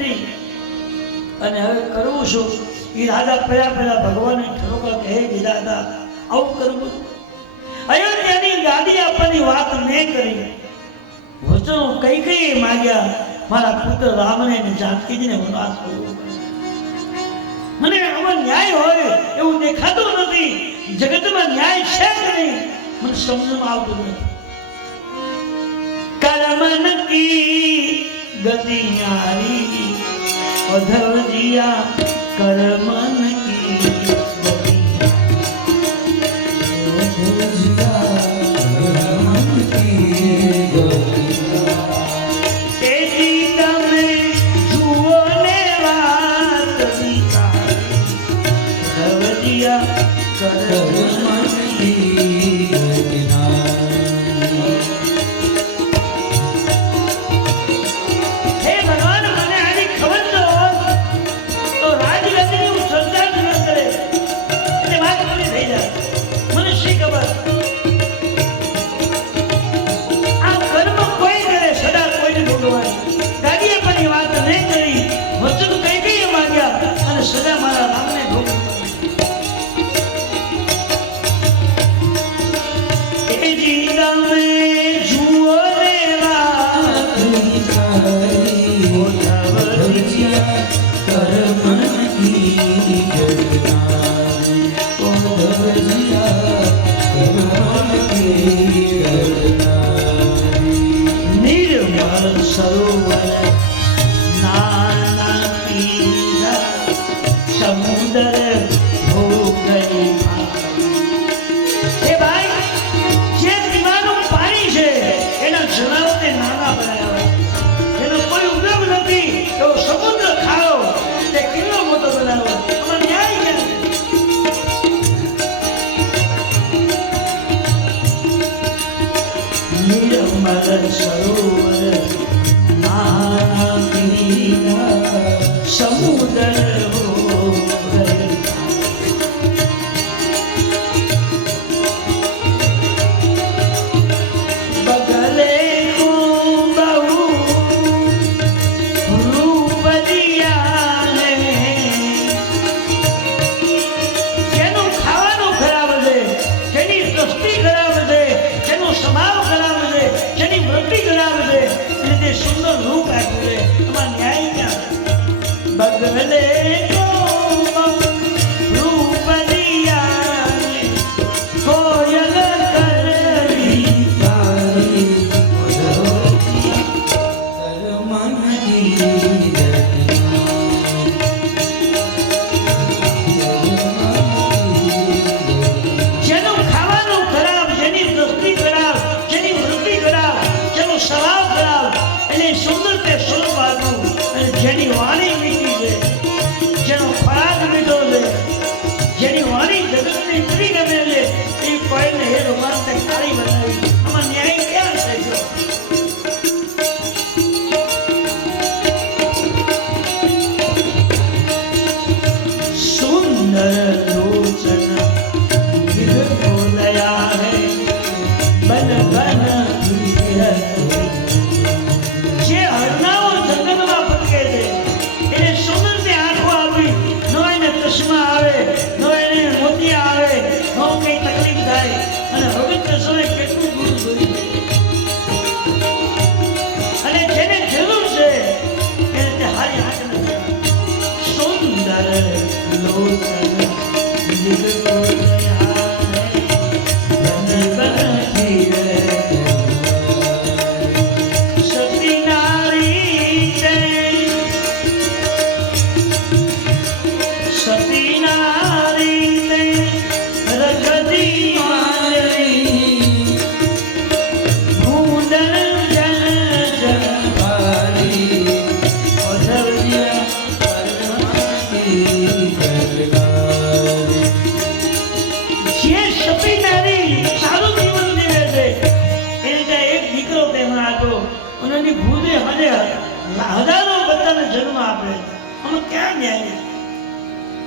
નથી અને હવે કરવું શું? એ રાજા પહેલા ભગવાને ઠરોકા કે હે વિધાતા આવું કરવું? અયોધ્યાની ગાદી આપવાની વાત મેં કરી, વચનો કઈ માંગ્યા, મારા પુત્ર રામને અને જાનકીજીને વનવાસ કરવો પડશે. મને આમાં ન્યાય હોય એવું દેખાતું નથી. જગતમાં ન્યાય છે કે નહીં મને સમજમાં આવતું નથી. કર્મન કી ગતિ ન્યારી અધવજીયા, કર્મન કી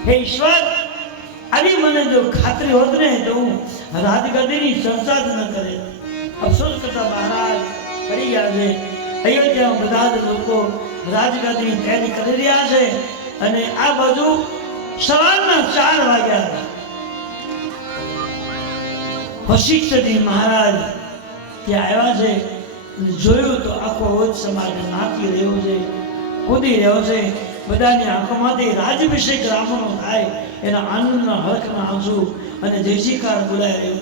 हे ईश्वर अभी मने जो खातरी होत ने तो राजगद्दी ની ચર્ચા જ ન કરે અફસોસ કરતા મહારાજ પડી ગયા છે અયોધ્યા બધા જ લોકો રાજગાદીની તૈયારી કરી રહ્યા છે અને આ બાજુ સવારના 4 વાગ્યા હતા. વશિષ્ઠજી મહારાજ ત્યાં આવ્યા છે અને જોયું તો આખો વધ સમાજ નાચી રહ્યો છે, કૂદી રહ્યો છે. બધાની આંખોમાંથી રાજભિષેક રામનો થાય એના આનંદના હરખના આંસુ અને જય શ્રીકાર બોલાય રહ્યું.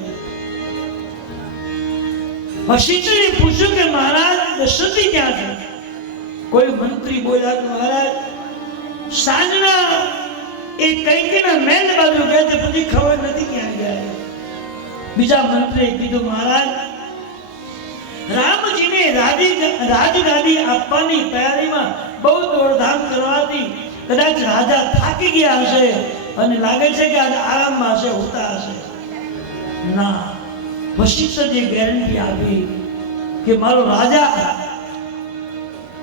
વશિષ્ઠજીએ પૂછ્યું કે મહારાજ દશરથી ક્યાં છે? કોઈ મંત્રી બોલ્યા કે મહારાજ સાંજના એ કૈકેયીના મહેલ બાજુ ગયા તે પછી ખબર નથી ક્યાં ગયા. બીજા મંત્રીએ કીધું મહારાજ રામજીને રાજગાદી આપવાની તૈયારીમાં બહુ દોડધામ કરવાથી કદાચ રાજા થાકી ગયા હશે અને લાગે છે કે આજે આરામમાં હશે, હોતા હશે. ના, વશિષ્ઠજીએ ગેરંટી આપી કે મારો રાજા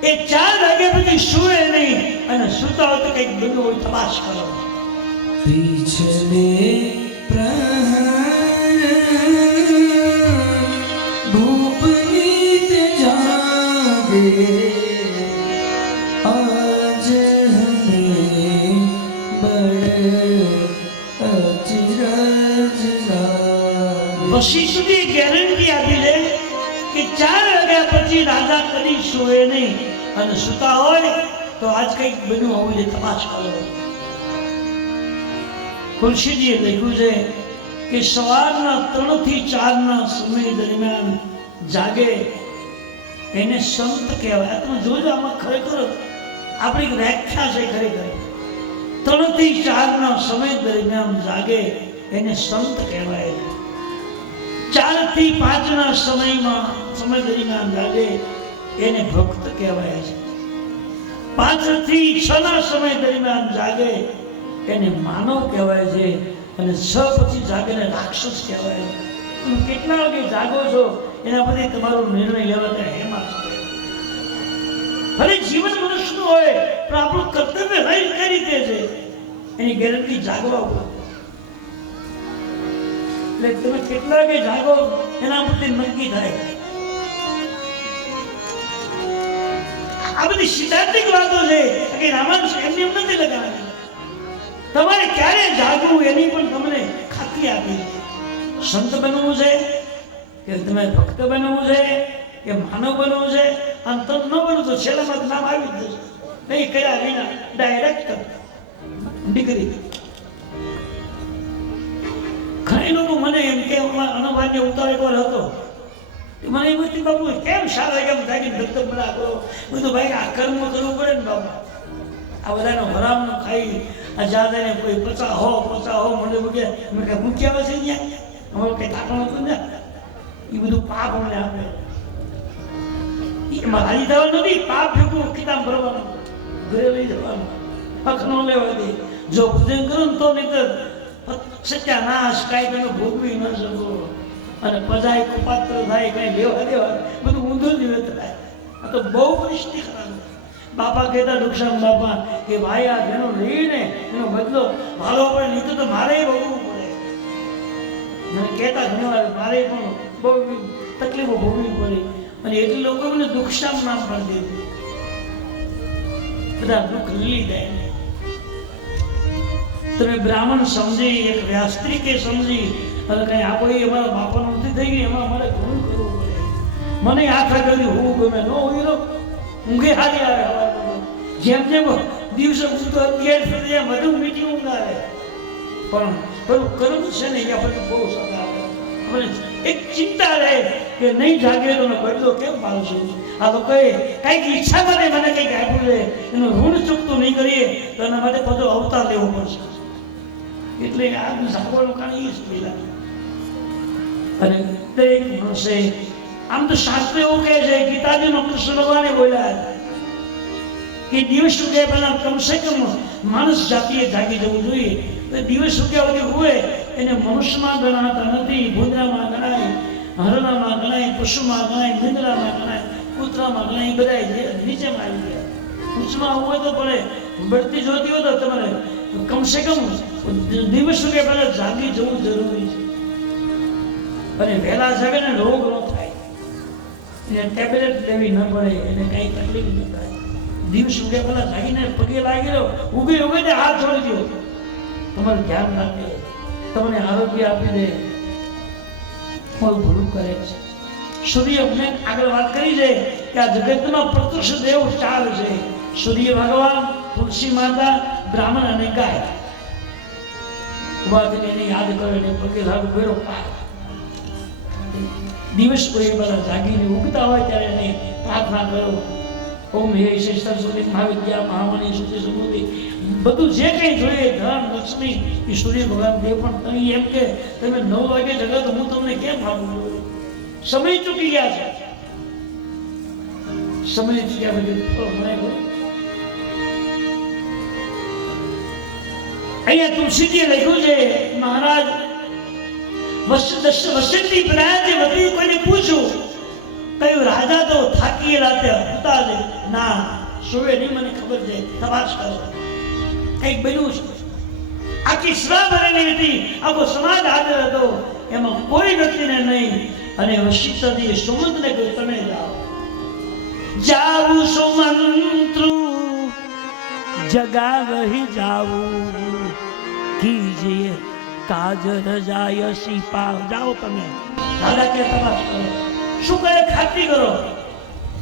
એ 4 વાગ્યા પછી સુવે નહીં અને સુતા હોય તો કંઈક બન્યું હોય તપાસ કરો. પીછલે પ્રહર ભૂપનીત જાગે આજ હમે બડ અચરજ લાગે. વશિષ્ઠજીએ ગેરંટી આપી છે કે 4 વાગ્યા પછી રાજા કદી સુવે નહીં અને સુતા હોય તો આજ કંઈક બન્યું હોવું જોઈએ, તપાસ કરો. તુલસીજીએ લખ્યું છે કે સવારના 3 થી 4 ના સમય દરમિયાન જાગે એને સંત કહેવાય. તમે જોજો આમાં ખરેખર આપણી વ્યાખ્યા છે. ખરેખર 3 થી 4 ના સમય દરમિયાન જાગે એને સંત કહેવાય. 4 થી 5 ના સમય દરમિયાન જાગે એને ભક્ત કહેવાય છે. 5 થી 6 ના સમય દરમિયાન જાગે એને માનવ કહેવાય છે અને 6 પછી જાગે એને રાક્ષસ કહેવાય છે. તમે કેટલા વાગે જાગો છો એના પરથી તમારો નિર્ણય લેવા એમાં છે. ભલે જીવન મનુષ્યનું હોય પણ આપણું કર્તવ્ય કઈ રીતે છે એની ગેરંટી જાગવા ઉપર. એટલે તમે કેટલા વાગે જાગો એના પરથી નક્કી થાય. આ બધી સિદ્ધાંતિક વાતો છે કે રામાયણ એમની એમ નથી લગાવવાની. તમારે ક્યારે જાગવું એની પણ તમને ખાતરી આપી. સંત બનવું છે કે તમે ભક્ત બનવું છે કે માનવ બનવું છે? આમ તો ન બનવું તો છેલ્લામાં નામ આવી જ જશે. નહીં કર્યા વિના ડાયરેક્ટ ડિગ્રી. ઘણા લોકો મને એમ કે અનુભાગ્ય ઉતાર એકવાર હતો, મને એમ હતી બાપુ કેમ સારા કેમ થાય ધબધબ બના કરો. બધું ભાઈ આ કર્મ કરવું પડે ને બાપુ. આ બધાનો હરામનો ખાઈ આ જાદને કોઈ 50 હો મને મૂકે મેં કઈ મૂક્યા હશે ત્યાં અમારું કઈ ટાંકણ હતું ને. એ બધું પાપ અમને આપે. એમાં હાજી થવાનું નથી. પાપ ભેગું કિતાબ ભરવાનું, ઘરે લઈ જવાનું, હક ન લેવા દે. જો ભજન કરો ને તો નહીં તો સત્યાનાશ કાંઈ તમે ભોગવી ન શકો અને પજાય કુપાત્ર થાય, કઈ લેવા દેવા બધું ઊંધું જ થાય. આ તો બહુ પરિસ્થિતિ ખરાબ. બાપા કહેતા નુકસાન બાપા કે ભાઈ આ જેનો લઈને એનો બદલો ભાલો પડે, નહીં તો મારે ભોગવવું પડે. મને કહેતા ઘણીવાર મારે પણ બહુ તકલીફો ભોગવવી પડી અને એટલે લોકો મને દુઃખશામ નામ પણ દીધું. બધા દુઃખ લીલી જાય. તમે બ્રાહ્મણ સમજી, એક વ્યાસ્ત્રિકે સમજી અને કઈ આ કોઈ અમારા બાપાનું નથી થઈ ગઈ એમાં મારે ઘણું કરવું પડે. મને આખા કરી હું ગમે ન હોય ઊંઘે હારી આવે. જેમ જેમ દિવસે ઊંઘતો અત્યારે બધું મીઠી ઊંઘ આવે પણ પેલું કરવું છે ને એ આપણને બહુ સગા આવે. એક ચિંતા રહે કે નહીં જાગે તો બદલો કેમ પાડશું. આ લોકોએ કંઈક ઈચ્છા માટે મને કંઈક આપ્યું છે એનું ઋણ ચૂકતું નહીં કરીએ તો એના માટે બધો અવતાર લેવો પડશે. એટલે આ જાગવાનું કારણ એ જ પહેલા. અને દરેક માણસે આમ તો શાસ્ત્ર એવું કહે છે, ગીતાજીનો કૃષ્ણ ભગવાને બોલ્યા કે દિવસ ઉગ્યા પહેલા કમસે કમ માણસ જાતિએ જાગી જવું જોઈએ. તો દિવસ ઉગ્યા વગર હોય એને મનુષ્યમાં ગણાતા નથી. ભૂંદરામાં ગણાય, હરણામાં ગણાય, પશુમાં ગણાય, નિંદ્રામાં ગણાય, કૂતરામાં ગણાય. બધા નીચેમાં આવી ગયા. ઉચ્ચમાં હોય તો પડે બળતી જોતી હોય તો તમારે કમસે કમ દિવસ ઉગ્યા પહેલા જાગી જવું જરૂરી છે. અને વહેલા જાગે ને રોગ ન થાય, એને ટેબ્લેટ લેવી ન પડે, એને કઈ તકલીફ ન થાય. દિવસ ઉગે પેલા જાગીને પગે લાગી રહ્યો, ઉગે ઉગે ને હાથ છોડી દો. તમારું ધ્યાન રાખે, તમને આરોગ્ય આપી દે. કોઈ ભૂલું કરે છે. સૂર્ય મેં આગળ વાત કરી છે કે આ જગતમાં પ્રત્યક્ષ દેવ 4 છે. સૂર્ય ભગવાન, તુલસી માતા, બ્રાહ્મણ અને ગાય. ઉભા થઈને એને યાદ કરો, એને પગે લાગુ કર્યો. દિવસ કોઈ બધા જાગીને ઉગતા હોય ત્યારે એને પ્રાર્થના કરો. ઓમ હે શ્રી સરસ્વતી મહાવિદ્યા મહામણી સુતી સમૃદ્ધિ, બધું જે કંઈ જોઈએ ધન લક્ષ્મી એ સૂર્ય ભગવાન દેવ. પણ તમે એમ કે તમે 9 વાગે જગો તો હું તમને કેમ આપું? સમય ચૂકી ગયા છે. સમય ચૂક્યા પછી મને અહીંયા તુલસીજીએ લખ્યું છે, મહારાજ વસંતી પ્રાંતે વધી કોઈને પૂછ્યું, કયું રાજા તો થાકી રાતે હતા છે. ના સુવે નહીં, મને ખબર છે, તપાસ કરો, કંઈક બન્યું છે. આખી સભા ભરેલી હતી, આખો સમાજ હાજર હતો, એમાં કોઈ વ્યક્તિને નહીં. અને વશિષ્ઠજીએ સુમંતને કહ્યું, તમે જાઓ. જાવું સુમંત્રુ જગા રહી જાવું, કીજીએ કાજ રજાય સિપા. જાઓ તમે. રાજા કે તપાસ કરો, શું કરે ખાતરી કરો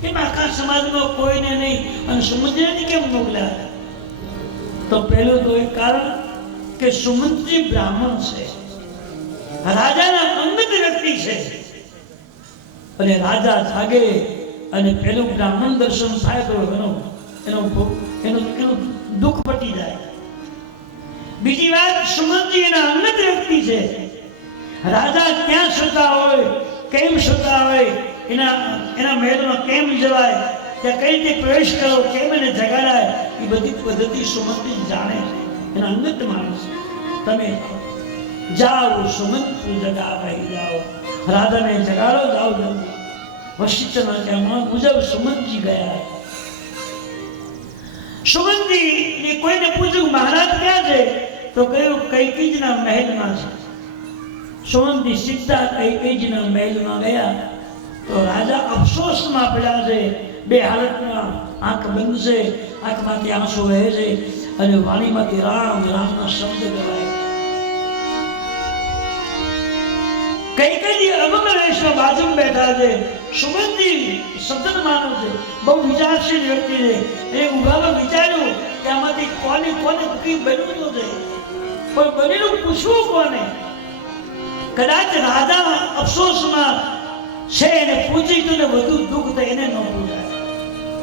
કે આખા સમાજમાં કોઈને નહીં. અને સુમંતજીને કેમ મોકલ્યા? તો પહેલું તો એક કારણ કે સુમંતજી બ્રાહ્મણ છે, રાજાના અંગત વ્યક્તિ છે. અને રાજા જાગે અને પેલું બ્રાહ્મણ દર્શન થાય તો એનું દુઃખ પટી જાય. બીજી વાત, સુમંતજી એના અંગત વ્યક્તિ છે. રાજા ક્યાં સુતા હોય, કેમ સુતા હોય, એના મહેલમાં કેમ જવાય, ત્યાં કઈ રીતે પ્રવેશ કરો, કેમ એને જગાડાય, એ બધી પદ્ધતિ સુમંતજી જાણે છે. એના અંગત માણસ. તમે જાઓ સુમંત જગા ભાઈ જાઓ, રાજાને જગાડો, જાઓ જલ્દી. વશિષ્ઠના કહેવા મુજબ સુમંતજી ગયા. સુમંતજી કોઈને પૂછ્યું મહારાજ ક્યાં છે? તો કહ્યું કૈકેયીના મહેલમાં છે. સુમંતજી સીધા કૈકેયીના મહેલમાં ગયા તો રાજા અફસોસમાં પડ્યા છે. બે હાલતમાં, આંખ બંધ છે, આંખમાંથી આંસુ વહે છે અને વાણીમાંથી રામ રામના શબ્દ કહેવાય. કૈકેયી અમંગલ વેશમાં બાજુમાં બેઠા છે. સુમંતજી સતત માનવ છે, બહુ વિચારશીલ વ્યક્તિ છે. એ ઉભામાં વિચાર્યું કે આમાંથી કોને કઈ બન્યું છે, પણ બનેલું પૂછવું કોને? કદાચ રાજા અફસોસમાં છે એને પૂછી તો ને વધુ દુઃખ થાય, એને ન પૂછાય.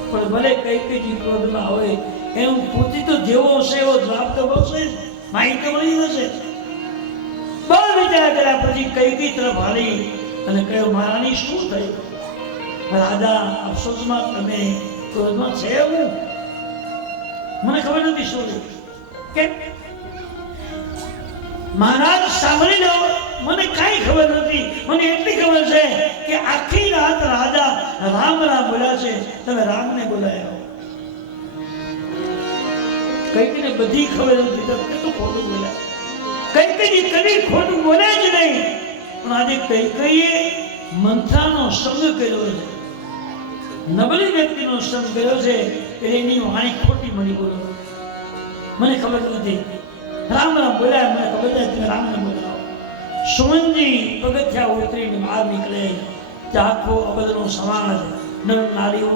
પણ ભલે કૈકેયી ક્રોધમાં હોય, એનું પૂછી તો જેવો હશે એવો જવાબ તો મળશે, માહિતી મળી જશે. બહુ વિચાર કર્યા પછી કૈકેયી તરફ હાલી અને કહ્યું, મહારાણી શું થયું? રાજા અફસોસમાં, તમે ક્રોધમાં છે? હું મને ખબર નથી શું કે મહારાજ સાંભળી લો, મને કાંઈ ખબર નથી. મને એટલી ખબર છે કે આખી રાત રાજા રામ રામ બોલ્યા છે, તમે રામને બોલાયો. કૈકેયીને બધી ખબર હતી, તો કેટલું ખોટું બોલ્યા. કૈકેયી કદી ખોટું બોલ્યા જ નહીં. પણ આજે કૈકેયીએ મંથરાનો સંગ કર્યો છે, નબળી વ્યક્તિનો સંગ કર્યો છે. એની વાણી ખોટી મળી બોલો, મને ખબર નથી. રામ રામ બોલ્યા, મને ખબર નથી, તમે રામને બોલાવો. સુમંતજી પગથિયા ઉતરીને બહાર નીકળે. ત્યાં આખો અબધનો સમાજ, નર નારીઓ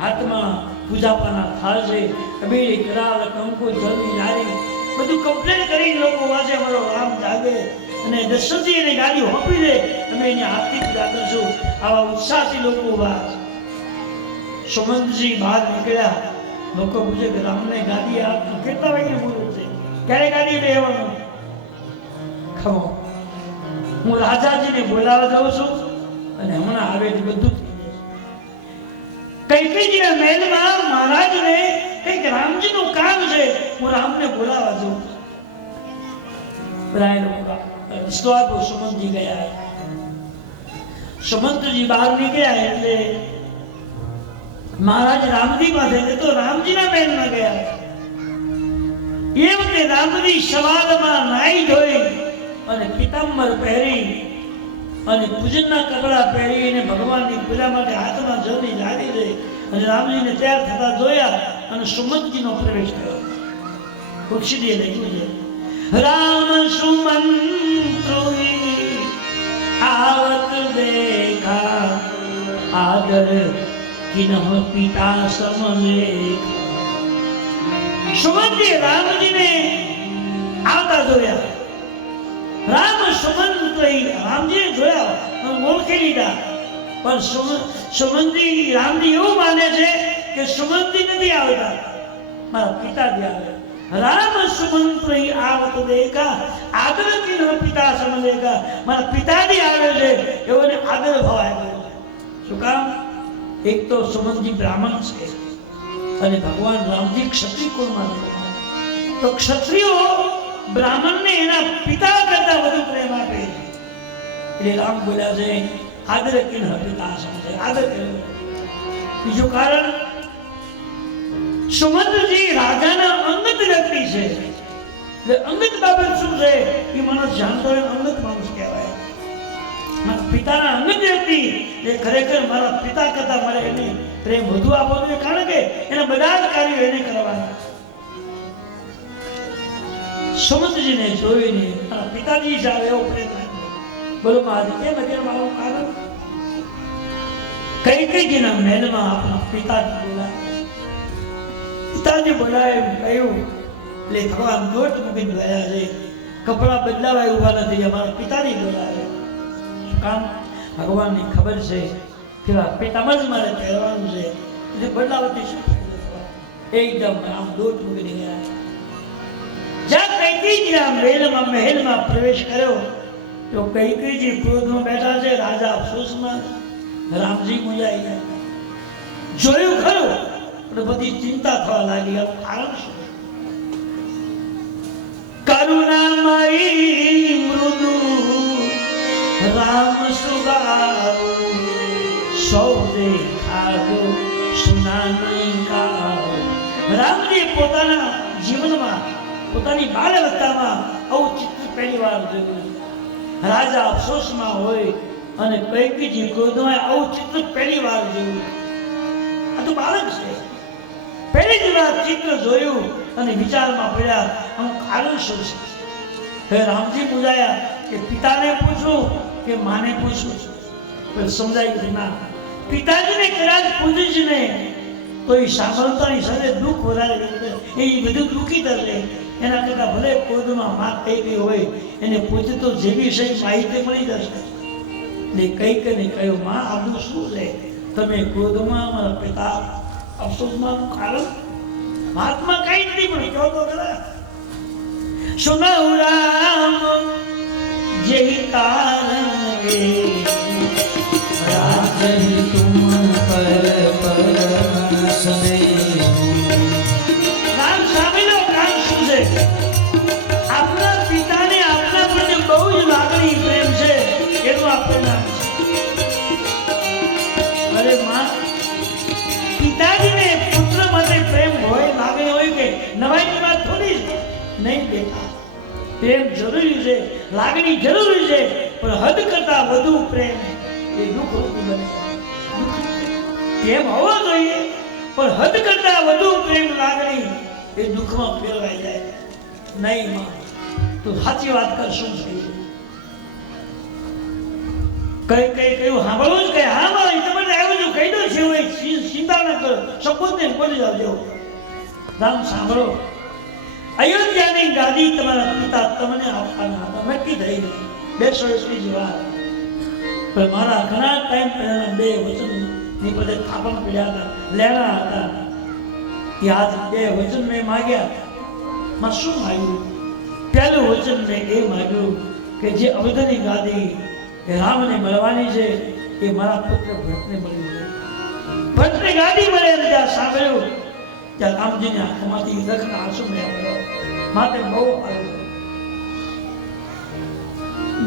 હાથમાં પૂજાપાના થાળ છે, અબીલ કરાલ કંકુ જલ્દી નારી, બધું કમ્પ્લેન કરી લોકો વાંચે અમારો રામ જાગે. અને દશરથજી એને ગાડી હોપી દે, અમે એની આરતી પૂજા કરશું. આવા ઉત્સાહથી લોકો ઉભા. સુમંતજી બહાર નીકળ્યા. લોકો પૂછે કે રામને ગાડી આ કેટલા વાગે બોલું છે, ક્યારે ગાડી લેવાનું? ખમો, હું રાજાજીને બોલાવવા જાઉં છું અને હમણાં આવે બધું થઈ જશે. કૈકેયીના મહેલમાં મહારાજને કંઈક રામજીનું કામ છે, હું રામને બોલાવવા જાઉં. સુમંતજી ગયા. સુમંતજી બહાર નીકળ્યા એટલે મહારાજ રામજી પાસે, તો રામજીના મહેલમાં ગયા. એ વખતે રામજી સવારમાં નાઈ ધોઈ અને પિતાંબર પહેરી અને પૂજનના કપડા પહેરીને ભગવાનની પૂજા માટે હાથમાં જલ્દી જાળી દે અને રામજીને તૈયાર થતા જોયા અને સુમંતજીનો પ્રવેશ થયો. તુલસીજીએ લખ્યું છે, રામ સુમંત્રોઈ આવત દેખા આદર કિનઃ પિતા સમલેખ. સુમંતજીએ રામજીને આવતા જોયા. રામ સુમંત્રોઈ, રામજીએ જોયા, ઓળખી લીધા. પણ સુમંતજી, રામજી એવું માને છે કે સુમંતજી નથી આવતા, મારા પિતાજી આવે. રામ સુમંત્રોઈ આવત દેખા આદર કિનઃ પિતા સમલેખા. મારા પિતાજી આવે છે એવો એને આદર ભાવ આવ્યો. શું કામ? એક તો સુમંતજી બ્રાહ્મણ છે અને ભગવાન રામજી ક્ષત્રિય કુળમાં છે. તો ક્ષત્રિયો બ્રાહ્મણને એના પિતા કરતા વધુ પ્રેમ આપે છે. એટલે રામ બોલ્યા છે, આદર કિનઃ પિતા સમલેખા, આદર કર્યો. બીજું કારણ, સુમંતજી રાજાના અંગત વ્યક્તિ છે. એટલે અંગત બાબત શું છે એ માણસ જાણતો હોય, અંગત માણસ કહેવાય. મારા પિતાના અંગત વ્યક્તિ એ ખરેખર મારા પિતા કરતા મારે એને પ્રેમ વધુ આપવો જોઈએ, કારણ કે એના બધા જ કાર્યો એને કરવાના. સુમંતજીને જોઈને મારા પિતાજી જ આવે એવો પ્રેમ આપ્યો. બોલો મહારાજ, કેમ આવું કારણ? કૈકેયીના મહેલમાં આપણા પિતાજી બોલાયા. પિતાજી બોલાય કહ્યું એટલે ભગવાન નોટ મૂકીને ગયા છે, કપડા બદલાવા ઉભા નથી, અમારા પિતાજી બોલાવે. શું કામ? ભગવાનને ખબર છે કે પિતામાં જ મારે પહેરવાનું છે, એટલે બદલાવતી શું એકદમ આમ દોટ મૂકીને ગયા. જ્યાં કૈકેયીના મહેલમાં પ્રવેશ કર્યો તો કૈકેયીજી ક્રોધમાં બેઠા છે, રાજા અફસોસમાં. રામજી મુંજાઈ ગયા. જોયું ખરું પણ બધી ચિંતા થવા લાગી. કારણ શું? કરુણામયી મૃદુ રામ સુગાવ સૌ દેખાવો સુનાની કાવ. રામજી પોતાના જીવનમાં, પોતાની બાળવસ્થામાં આવું ચિત્ર પહેલી વાર જોયું. રાજા અફસોસમાં હોય અને કૈકેયી ક્રોધમાં આવું ચિત્ર પહેલી વાર જોયું. આ તો બાળક છે. પહેલી જ વાર ચિત્ર જોયું અને વિચારમાં પડ્યા, આનું કારણ શું છે? હવે રામજી પૂછાયા કે પિતાને પૂછું કે માને પૂછું? સમજાય કે ના, પિતાજીને કદાચ પૂછીશ ને તો એ સાંભળતાની સાથે દુઃખ વધારે, એ બધું દુઃખી થશે. એના કરતા ભલે ક્રોધમાં માં થઈ ગઈ હોય, એને પૂછે તો જેવી સહી માહિતી મળી જશે. ને કૈકેયીને કહ્યું, માં આપણું શું છે? તમે ક્રોધમાં મારા પિતા અફસોસમાં કારણ? મહાત્મા કઈ નથી, પણ કહો તો ખરા. સુનહુ રામ જેહી કારણ વે રાજહી તુમ પર પરસને. રામ સાંભળો, કામ શું છે? આપણા પિતાને આપણા પર બહુ જ લાગણી પ્રેમ છે, એનું આપણે નામ છે. અરે માં, પિતાજીને પુત્ર માટે પ્રેમ હોય, લાગણી હોય કે નવાઈની વાત થોડી છે? નહીં બેટા, પ્રેમ જરૂરી છે, લાગણી જરૂરી છે, પણ હદ કરતા વધુ પ્રેમ એ દુઃખ રૂપી બને. પ્રેમ હોવો જોઈએ, પણ હદ કરતા વધુ પ્રેમ લાગણી એ દુઃખમાં ફેરવાઈ જાય. નહીં માં, તું સાચી વાત કર, શું થઈ કઈ કહ્યું સાંભળવું જ? કઈ હા માં, તમને આવ્યું છું, કહી દો છે, ચિંતા ન કરો, સપોઝને બોલી જાવજો. રામ સાંભળો, અયોધ્યાની ગાદી તમારા પિતા તમને આપવાના હતા, નક્કી થઈ ગઈ. 200 વર્ષની જ વાત. પણ મારા ઘણા ટાઈમ પહેલા 2 વચનની બધે થાપણ પડ્યા હતા, લેણા હતા. એ આજ 2 વચન મેં માગ્યા. માં શું માગ્યું? પહેલું વચન મેં એ માગ્યું કે જે અવધની ગાદી એ રામને મળવાની છે એ મારા પુત્ર ભરતને મળી જાય. ભરતને ગાદી મળે એમ ત્યાં સાંભળ્યું ત્યાં રામજીની આંખોમાંથી રખના આંસુ મેં પડ્યો. માટે બહુ સારું.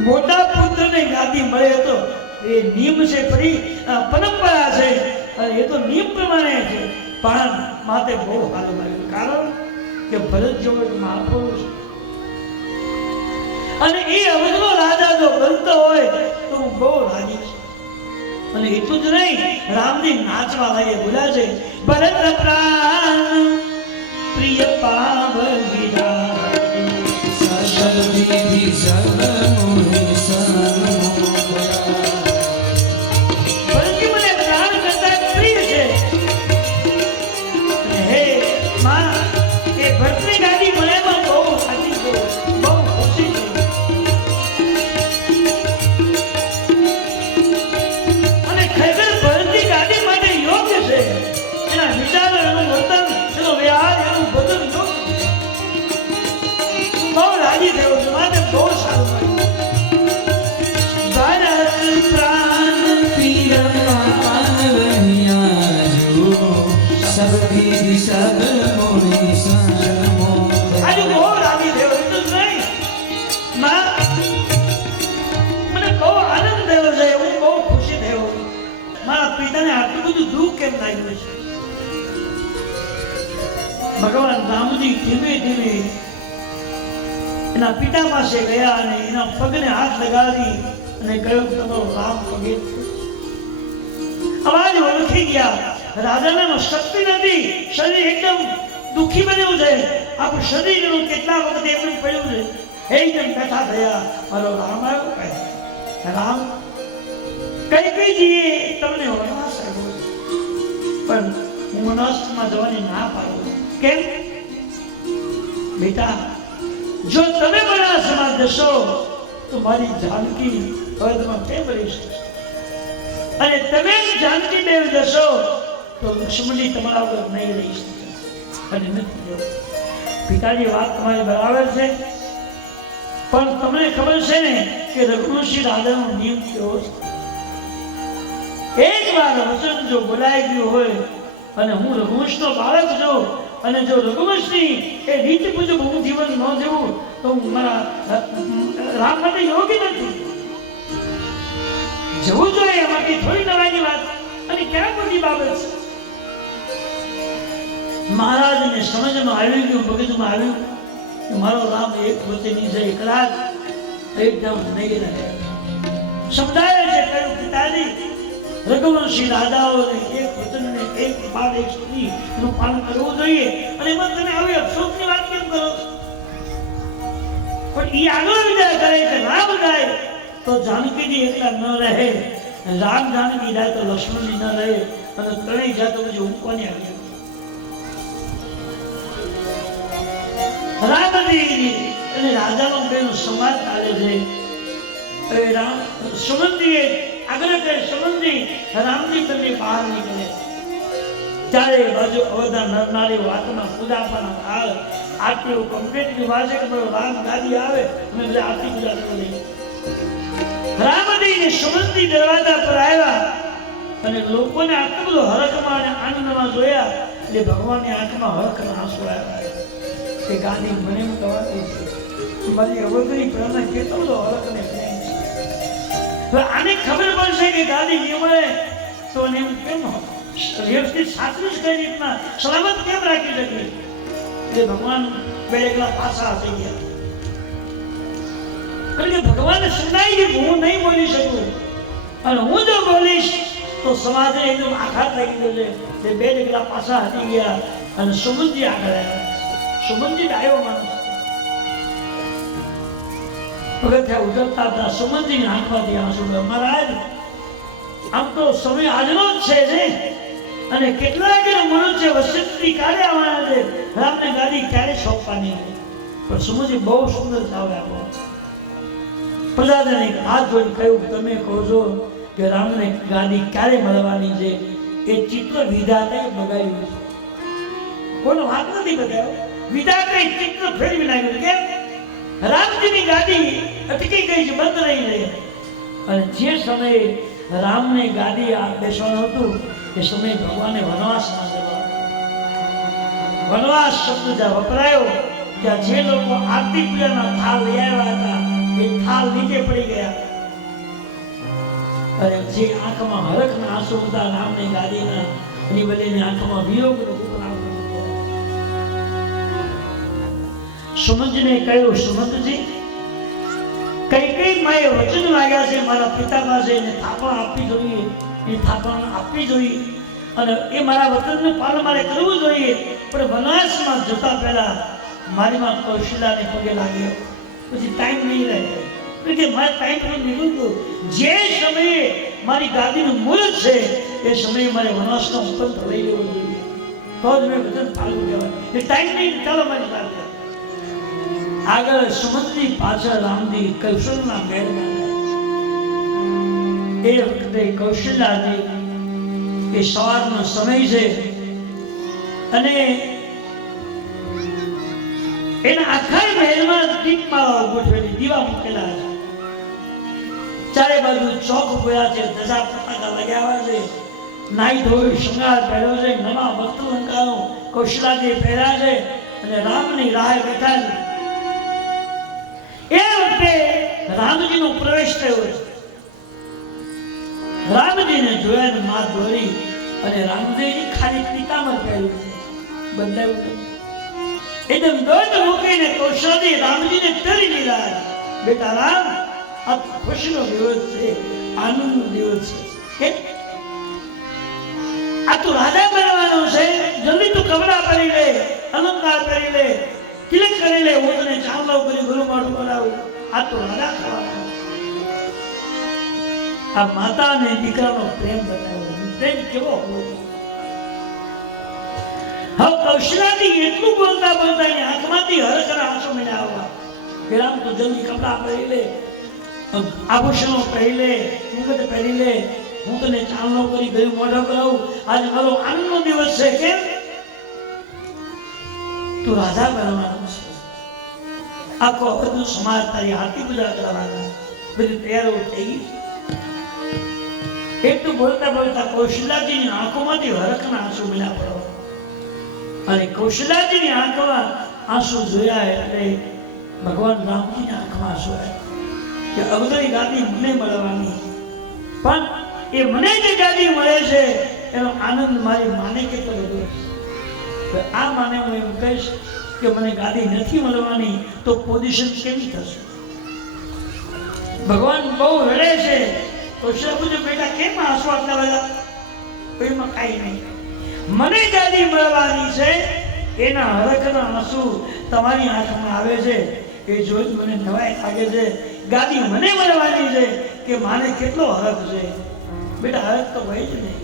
મોટા પુત્રને ગાદી મળે તો એ નિયમ છે, પરંપરા છે, એ તો નિયમ પ્રમાણે છે, પણ માટે બહુ સારું લાગ્યું. કારણ કે ભરત જેવો મહાપુરુષ અને એ અવધનો રાજા જો બનતો હોય તો હું બહુ રાજી છું. અને એટલું જ નહીં, રામજી નાચવા લાગે, બોલ્યા છે ભરત પ્રાણ પ્રિય પાવગીરા સર્વવિધિ સર્વમોહિ સર્વમોહરા. ભરતજી મને પ્રાણ કરતા પ્રિય છે. અને હે માં, એ ભરતની ગાદી મળેમાં બહુ સાચી છું, બહુ ખુશી છું. અને ખરેખર ભરતની ગાદી માટે યોગ્ય છે. એના વિચાર, એનું વર્તન, એનો વ્યવહાર, એનું બધું યોગ્ય છે. બહુ રાજી થયો છું, માટે બહુ સારું લાગ્યું. ભરત પ્રાણ પ્રિય પાવનિયા જો સર્વવિધિ સર્વમોહિ સર્વમોહરા. આજે બહુ રાજી થયો, એટલું જ નહીં માં, મને બહુ આનંદ થયો છે, હું બહુ ખુશી થયો. મારા પિતાને આટલું બધું દુઃખ કેમ લાગ્યું છે? ભગવાન રામજી ધીમે ધીમે એના પિતા પાસે ગયા અને એના પગને હાથ લગાવી અને કહ્યું કે તમારો રામ પગે છે. અવાજ ઓળખી ગયા. રાજાનામાં શક્તિ નથી, શરીર એકદમ દુઃખી બન્યું છે. આખું શરીર એનું કેટલા વખત એમનું પડ્યું છે. એકદમ બેઠા થયા. મારો રામ આવ્યો કહે, રામ કઈ જઈએ તમને વનવાસ આવ્યો છે, પણ હું વનવાસમાં જવાની ના પાડું. કેમ? બેટા, જો તમે વનવાસમાં જશો તો મારી જાનકી હવે તમે કેમ રહી શકશો? અને તમે જાનકી દેવ જશો તો લક્ષ્મણજી તમારા વગર નહીં રહી શકે. અને નથી જો પિતાની વાત તમારી બરાબર છે, પણ તમને ખબર છે ને કે રઘુવંશી રાજાનો નિયમ કેવો છે? એક વાર વચન જો બોલાઈ ગયું હોય અને હું રઘુવંશનો બાળક છું અને જો રઘુવંશની એ રીત મુજબ હું જીવન ન જીવું તો હું મારા રામ માટે યોગ્ય નથી. જવું જોઈએ, એમાંથી થોડી નવાઈની વાત અને ક્યાં મોટી બાબત છે? મહારાજને સમજમાં આવી ગયું, મગજમાં આવ્યું કે મારો રામ એક વચની છે, એકલા જ એકદમ નહીં રહે. સમજાય છે, કહ્યું પિતાજી, રઘુવંશી રાજાઓને એક વચનને એક બાદ એક સુધી એનું પાલન કરવું જોઈએ, અને એમાં તમે આવી અફસોસની વાત કેમ કરો? પણ એ આગળ વિચાર કરે કે રામ જાય તો જાનકીજી એકલા ન રહે, રામ જાનકી જાય તો લક્ષ્મણજી ન રહે, અને ત્રણેય જાય તો પછી હું કોને આવી? રામજી અને રાજાનો બેનો સંવાદ ચાલે છે. હવે રામ સુમંતીએ આગ્રહ કરે, સુમંતી રામજી બંને બહાર નીકળે. ચારે બાજુ અવધા નરનારી વાતમાં પૂજાપાના થાળ આટલું કમ્પ્લીટ વાંચે કે મારો રામ ગાદી આવે અને બધા આરતી પૂજા કરવા લઈએ. રામજી ને સુમંતી દરવાજા પર આવ્યા અને લોકોને આટલું બધું હરખમાં અને આનંદમાં જોયા એટલે ભગવાનની આંખમાં હરખના આંસુ આવ્યા કે ગાદી મને એમ કહેવાતી છે મારી અવધની પ્રેરણા કેટલો બધો હરખ અને પ્રેમ છે. હવે આને ખબર પડશે કે ગાદી નહીં મળે તો એને એમ કેમ વ્યવસ્થિત સાચવી કઈ રીતના સલામત કેમ રાખી શકે? એટલે ભગવાન બે એકલા પાછા થઈ ગયા. કારણ કે ભગવાનને સુનાઈ ગયું હું નહીં બોલી શકું, અને હું જો બોલીશ તો સમાજને એકદમ આઘાત લાગી જશે. એટલે બે એકલા પાછા હટી ગયા અને સુમનજી આગળ આવ્યા. સુમનજી આવ્યો માણસ પગથિયા ઉતરતા હતા. સુમનજીની આંખમાંથી આંસુ ગયા. મહારાજ, આમ તો સમય આજનો જ છે ને, અને કેટલાક મનુષ્ય વસિષ્ઠથી ક્યારે આવવાના છે, રામને ગાદી ક્યારે સોંપવાની છે. પણ સુમનજી બહુ સુંદર જવાબ આપ્યો. પ્રજાને હાથ જોઈને કહ્યું, તમે કહો છો કે રામને ગાદી ક્યારે મળવાની છે, એ ચિત્ર વિધાતાએ બગાડ્યું છે. કોઈનો હાથ નથી બગાડ્યો, વિધાતાએ ચિત્ર ફેરવી નાખ્યું. કેમ? રામજીની ગાદી અટકી ગઈ છે, બંધ રહી રહી. અને જે સમયે રામને ગાદી બેસવાનું હતું એ સમયે ભગવાને વનવાસમાં જવા. વનવાસ શબ્દ જ્યાં વપરાયો ત્યાં જે લોકો આરતી પૂજાના થાળ લઈ આવ્યા હતા એ થાળ નીચે પડી ગયા. અને જે આંખમાં હરખના આંસુ હતા રામની ગાદીના, એની બદલેની આંખમાં વિયોગનો ઉપરાંત. સુમંતજીને કહ્યું, સુમંતજી, કઈ માએ વચન માંગ્યા છે મારા પિતા પાસે એને થાપણ આપવી જોઈએ, એ થાપણ આપવી જોઈએ અને એ મારા વતનનું પાલન મારે કરવું જોઈએ. પણ વનાસમાં જતા પહેલા મારી માં કૌશલ્યાને પગે લાગ્યો. પછી ટાઈમ નહીં રહે કે મારે ટાઈમ પર નીકળ્યું હતું. જે સમયે મારી ગાદીનું મુહૂર્ત છે એ સમયે મારે વનાસનો હુકમ લઈ લેવો જોઈએ. તો જ મેં વચન પાળવું કહેવાય. એ ટાઈમ નહીં, ચાલો મારી સાથે આગળ સમુદ્રની પાછળ રામજી કૌશલના મહેલમાં એ વખતે કૌશલ્યાજી એ સવારનો સમય છે અને એના આખા મહેલમાં દીપમાળાઓ ગોઠવેલી, દીવા મૂકેલા છે. ચારે બાજુ ચોક ઉભ્યા છે, ધજા પતાકા લગાવ્યા છે, નાઈ ધોઈ શૃંગાર પહેર્યો છે, નવા વસ્ત્ર અલંકારો કૌશલ્યાજી પહેર્યા છે અને રામની રાહે બેઠા છે. એ વખતે રામજીનો પ્રવેશ થયો છે. રામજીને જોયા માં દોરી અને રામજીની ખાલી પિતામહ પહેર્યું છે, બદલાયું એકદમ દોડ મૂકીને કૌશલ્યાજી રામજીને તરી લીધા. બેટા રામ, આ ખુશીનો દિવસ છે, આનંદનો દિવસ છે. આ તું રાજા બનવાનો છે, જલ્દી તું કપડા પહેરી લે, અલંકાર પહેરી લે, તિલક કરી લે, હું તને ચાંદલો કરી ગુરુમાળું કરાવું. આ તો રાજા થવાનો. આ માતા અને દીકરાનો પ્રેમ બતાવ્યો. પ્રેમ કેવો હતો! હવે કૌશલ્યાજી એટલું બોલતા બોલતા એની આંખમાંથી હરખના આંસુ મળ્યા આવવા. પેલા તો જલ્દી કપડા પહેરી લે, આભૂષણો પહેરી લે, મુગટ પહેરી લે, હું તને ચાંદલો કરી ગયું મોઢો કરાવું. આજે મારો આનંદનો દિવસ છે. કેમ? તું રાજા બનવાનો છે. આખો બધું સમાજ તારી હાથી પૂજા કરવાના. બધી તૈયારીઓ થઈ ગઈ. એટલું બોલતા બોલતા કૌશલ્યાજીની આંખોમાંથી હરખના આંસુ મળ્યા પડો અને કૌશલ્યાજીની આંખોમાં આંસુ જોયા એટલે ભગવાન રામજીની આંખમાં આંસુ આવ્યા કે અવતરી ગાદી મને મળવાની, પણ એ મને જે ગાદી મળે છે એનો આનંદ મારી માને કેટલો બધો છે. આ માને હું એમ કહીશ કે મને ગાદી નથી મળવાની તો પોઝિશન કેવી થશે? ભગવાન બહુ રડે છે. કૌશલ્યા પૂછે, બેટા કેમ આંસુ આટલા બધા? એમાં કાંઈ નહીં, મને ગાદી મળવાની છે એના હરખના આંસુ તમારી આંખમાં આવે છે એ જોઈ મને નવાઈ લાગે છે. ગાદી મને મળવાની છે કે માને કેટલો હરખ છે. બેટા હરખ તો હોય જ નહીં.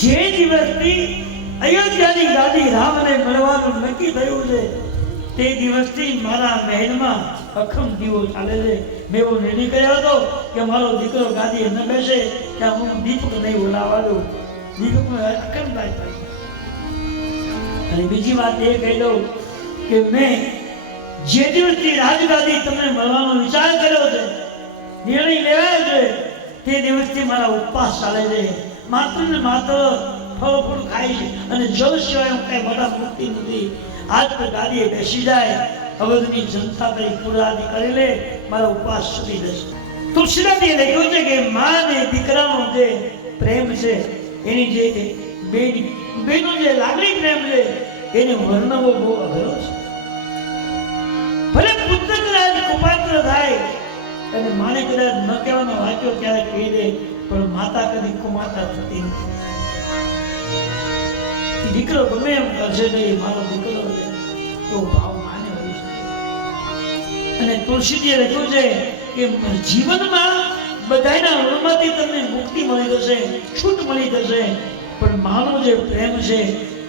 જે દિવસથી અયોધ્યાની ગાદી રામને મળવાનું નક્કી થયું છે તે દિવસથી મારા મહેલમાં અખમ દીવો ચાલે છે. મેં એવો નિર્ણય કર્યો હતો કે મારો દીકરો ગાદી ન બેસે ત્યાં હું દીપક નહીં બોલાવા દઉં. દીપક અખંડ થાય. અને બીજી વાત એ કહી દઉં કે મેં જે દિવસથી રાજગાદી તમને મળવાનો વિચાર કર્યો છે, નિર્ણય લેવાયો છે, તે દિવસથી મારા ઉપવાસ ચાલે છે. માત્ર ને માત્ર ફળ ફૂલ ખાય છે અને જળ સિવાય હું કઈ મોટા મુક્તિ નથી. આજ તો ગાદીએ બેસી જાય, અવધની જનતા કઈ પૂરાદી કરી લે, મારા ઉપવાસ છૂટી જશે. તુલસીદાસજીએ લખ્યું છે કે માં ને દીકરાનો જે પ્રેમ છે, એની જે બેનો જે લાગણી પ્રેમ છે એને વર્ણવો બહુ અઘરો છે. ભલે પુત્ર કદાચ કુપાત્ર થાય અને માને કદાચ ન કહેવાનો વાક્યો ક્યારેક કહી દે, પણ માતા કદી કુમાતા થતી નથી. દીકરો ગમે એમ કરશે નહીં, મારો દીકરો તો ભાવ માને હોય છે. અને તુલસીજીએ લખ્યું છે કે જીવનમાં બધાના ઋણમાંથી તમને મુક્તિ મળી જશે, છૂટ મળી જશે, પણ માનો જે પ્રેમ છે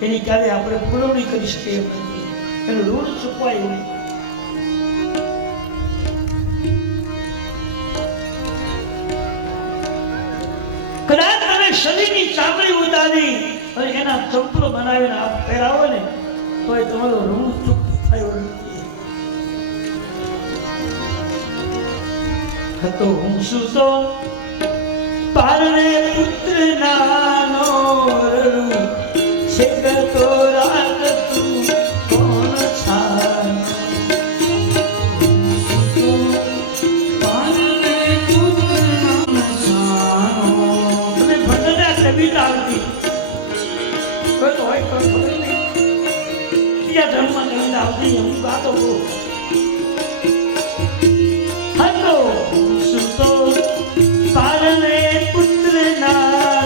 એની ક્યારે આપણે પૂરવણી કરી શકીએ નથી. એનું ઋણ ચૂકવાય એવું. કદાચ તમે શરીરની ચામડી ઉતારી અને એના ચંપલો બનાવીને આપ પહેરાવો ને તો એ તમારો ઋણ ચૂક થયો નથી. હતો હું સુતો પારણે પુત્ર નાનો રડું છે તો રાત તું કોણ છાય. પારણે પુત્ર નાનો તમે ભટના કવિતા આવતી કોઈ તો હોય કોઈ ખબર નહીં. બીજા ધર્મમાં કવિતા આવતી હું ગાતો છું. હતો સુતો પારણે પુત્ર ના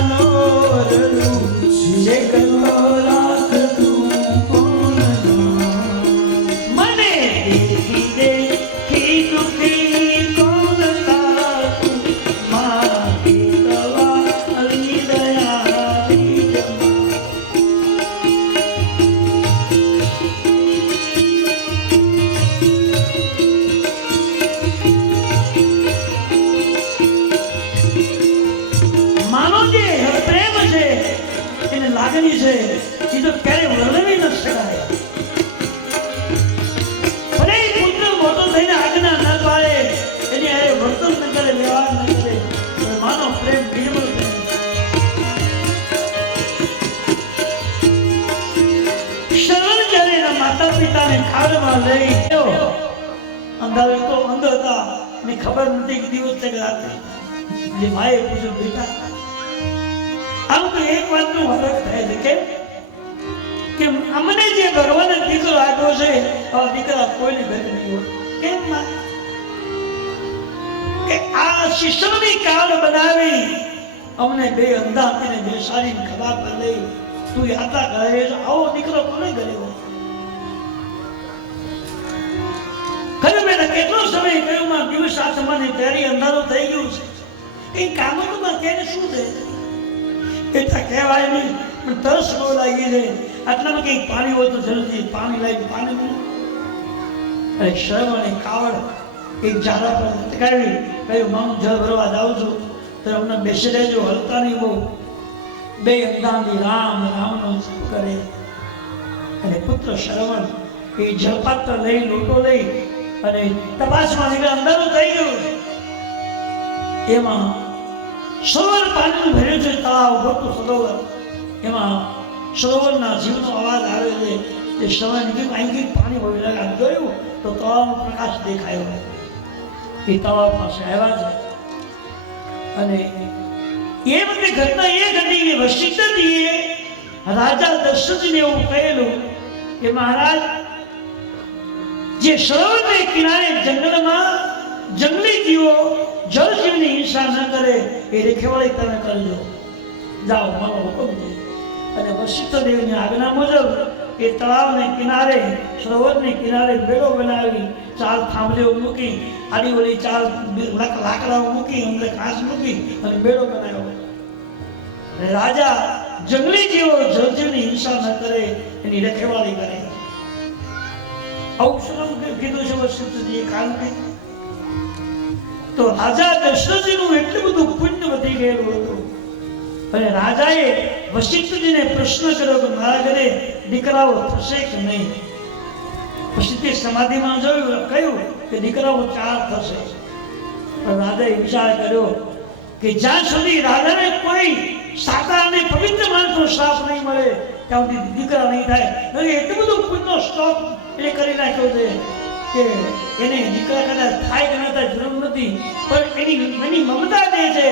છે એ તો ક્યારેય વર્ણવી ન શકાય. ભલે એ પુત્ર મોટો થઈને આજ્ઞા ન પાડે, એની હારે વર્તન ન કરે, વ્યવહાર ન કરે, પણ માનો પ્રેમ નિર્મળ પ્રેમ. શરણ જ્યારે એના માતા પિતાને ખાડમાં લઈ ગયો, અંધારો તો અંધ હતા, એને ખબર નથી કે દિવસ છે કે રાત્રે. જે માએ પૂછ્યું, બેટા આમ તો એક વાતનો હરખ થાય છે કે અમને જે ભગવાને દીકરો આપ્યો છે, આવા દીકરા કોઈને ઘરે નહીં હોય. કેમ માં? કે આ શિષ્યોની કાળ બનાવી અમને બે અંધા આપીને બેસાડીને ખભા પર લઈ તું યાત્રા કરે છે, આવો દીકરો કોને ઘરે હોય? ખરું બેટા કેટલો સમય કયું માં દિવસ આસમાનની તૈયારી અંધારું થઈ ગયું છે, એ કામમાં તેને શું છે? એટલા કહેવાય નહીં, પણ તરસ બહુ લાગી છે, આટલામાં કંઈક પાણી હોય તો જલ્દી પાણી લાવી પાણી મળે. અરે શ્રવણે કાવડ એક ઝાડા પર લટકાવી કહ્યું, હું જળ ભરવા જાઉં છું, તો અમને બેસી રહેજો, હલતા નહીં બહુ. બે અંધાની રામ રામનો જપ કરે અને પુત્ર શ્રવણ એ જળપાત્ર લઈ લોટો લઈ અને તપાસમાં નીકળે, અંધારું થઈ ગયું. એમાં સરોવર પાણીનું ભર્યું છે, તળાવ મોટું સરોવર. એમાં સરોવરના જીવનો અવાજ આવે છે. તે શ્રવણે કીધું, અહીં પાણી હોય લાગે. જોયું તો તળાવનો પ્રકાશ દેખાયો. એ તળાવ પાસે આવ્યા છે અને એ બધી ઘટના એ ઘટી કે વશિષ્ઠજીએ રાજા દશરથજીને એવું કહેલું કે મહારાજ, જે સરોવરને કિનારે જંગલમાં જંગલી જીવો જળજીવની હિંસા ન કરે એ રેખેવાળી તમે કરજો. જાઓ, મારો હુકમ છે. અને વશિષ્ઠ દેવની આજ્ઞા મુજબ એ તળાવને કિનારે સરોવરની કિનારે બેડો બનાવી, ચાર થાંભલીઓ મૂકી, આડી ઓલી ચાર લાકડાઓ મૂકી, અંદર ઘાસ મૂકી અને બેડો બનાવ્યો. રાજા જંગલી જીવો જળજીવની હિંસા ન કરે એની રખેવાળી કરે. આવું શું કીધું છે વશિષ્ઠજીએ કાલથી? તો રાજા દશરથજીનું એટલું બધું પુણ્ય વધી ગયેલું હતું અને રાજાએ વશિષ્ઠજીને પ્રશ્ન કર્યો કે મારા ઘરે દીકરાઓ થશે કે નહીં? પછી તે સમાધિમાં જોયું, કહ્યું કે દીકરાઓ 4 થશે. પણ રાજાએ વિચાર કર્યો કે જ્યાં સુધી રાજાને કોઈ સાચા અને પવિત્ર માણસનો શ્રાપ નહીં મળે ત્યાં સુધી દીકરા નહીં થાય. એટલું બધું પુણ્યનો સ્ટોક એ કરી નાખ્યો છે કે એને દીકરા કદાચ થાય કે ના થાય જરૂર નથી, પણ એની મમતા જે છે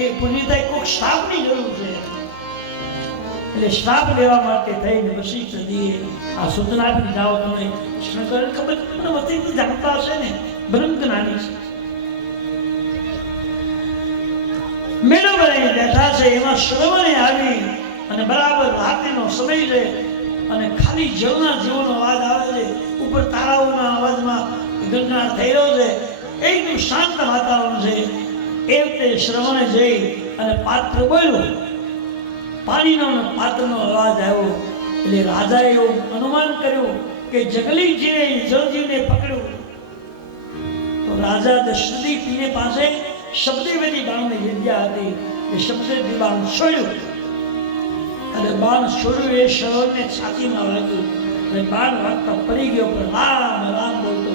એ પૂરી થાય. કોઈક શ્રાપની જરૂર છે. એટલે શ્રાપ લેવા માટે થઈને વશિષ્ઠજીએ આ સૂચના આપી, જાઓ તમે શંકર ખબર પણ વસ્તી જાણતા હશે ને, બ્રહ્મ જ્ઞાની છે. મેળો બનાવી બેઠા છે. એમાં શ્રવણે આવી અને બરાબર રાત્રિનો સમય છે અને ખાલી જળના જીવોનો અવાજ આવે છે. ઉપર તારાઓના અવાજમાં ગણગણાટ થઈ રહ્યો છે. એકદમ શાંત વાતાવરણ છે. એ વખતે શ્રવણે જઈ અને પાત્ર બોલ્યું. પાણીનો અને પાત્રનો અવાજ આવ્યો એટલે રાજાએ એવું અનુમાન કર્યું કે જંગલી જીવે જળજીવને પકડ્યું. તો રાજા દશરથી પીને પાસે શબ્દવેદી બાણની વિદ્યા હતી. એ શબ્દવેદી બાણ છોડ્યું અને બાણ છોડ્યું એ શ્રવણને છાતીમાં વાગ્યું અને બાણ વાગતા પડી ગયો. પણ રામ રામ બોલતો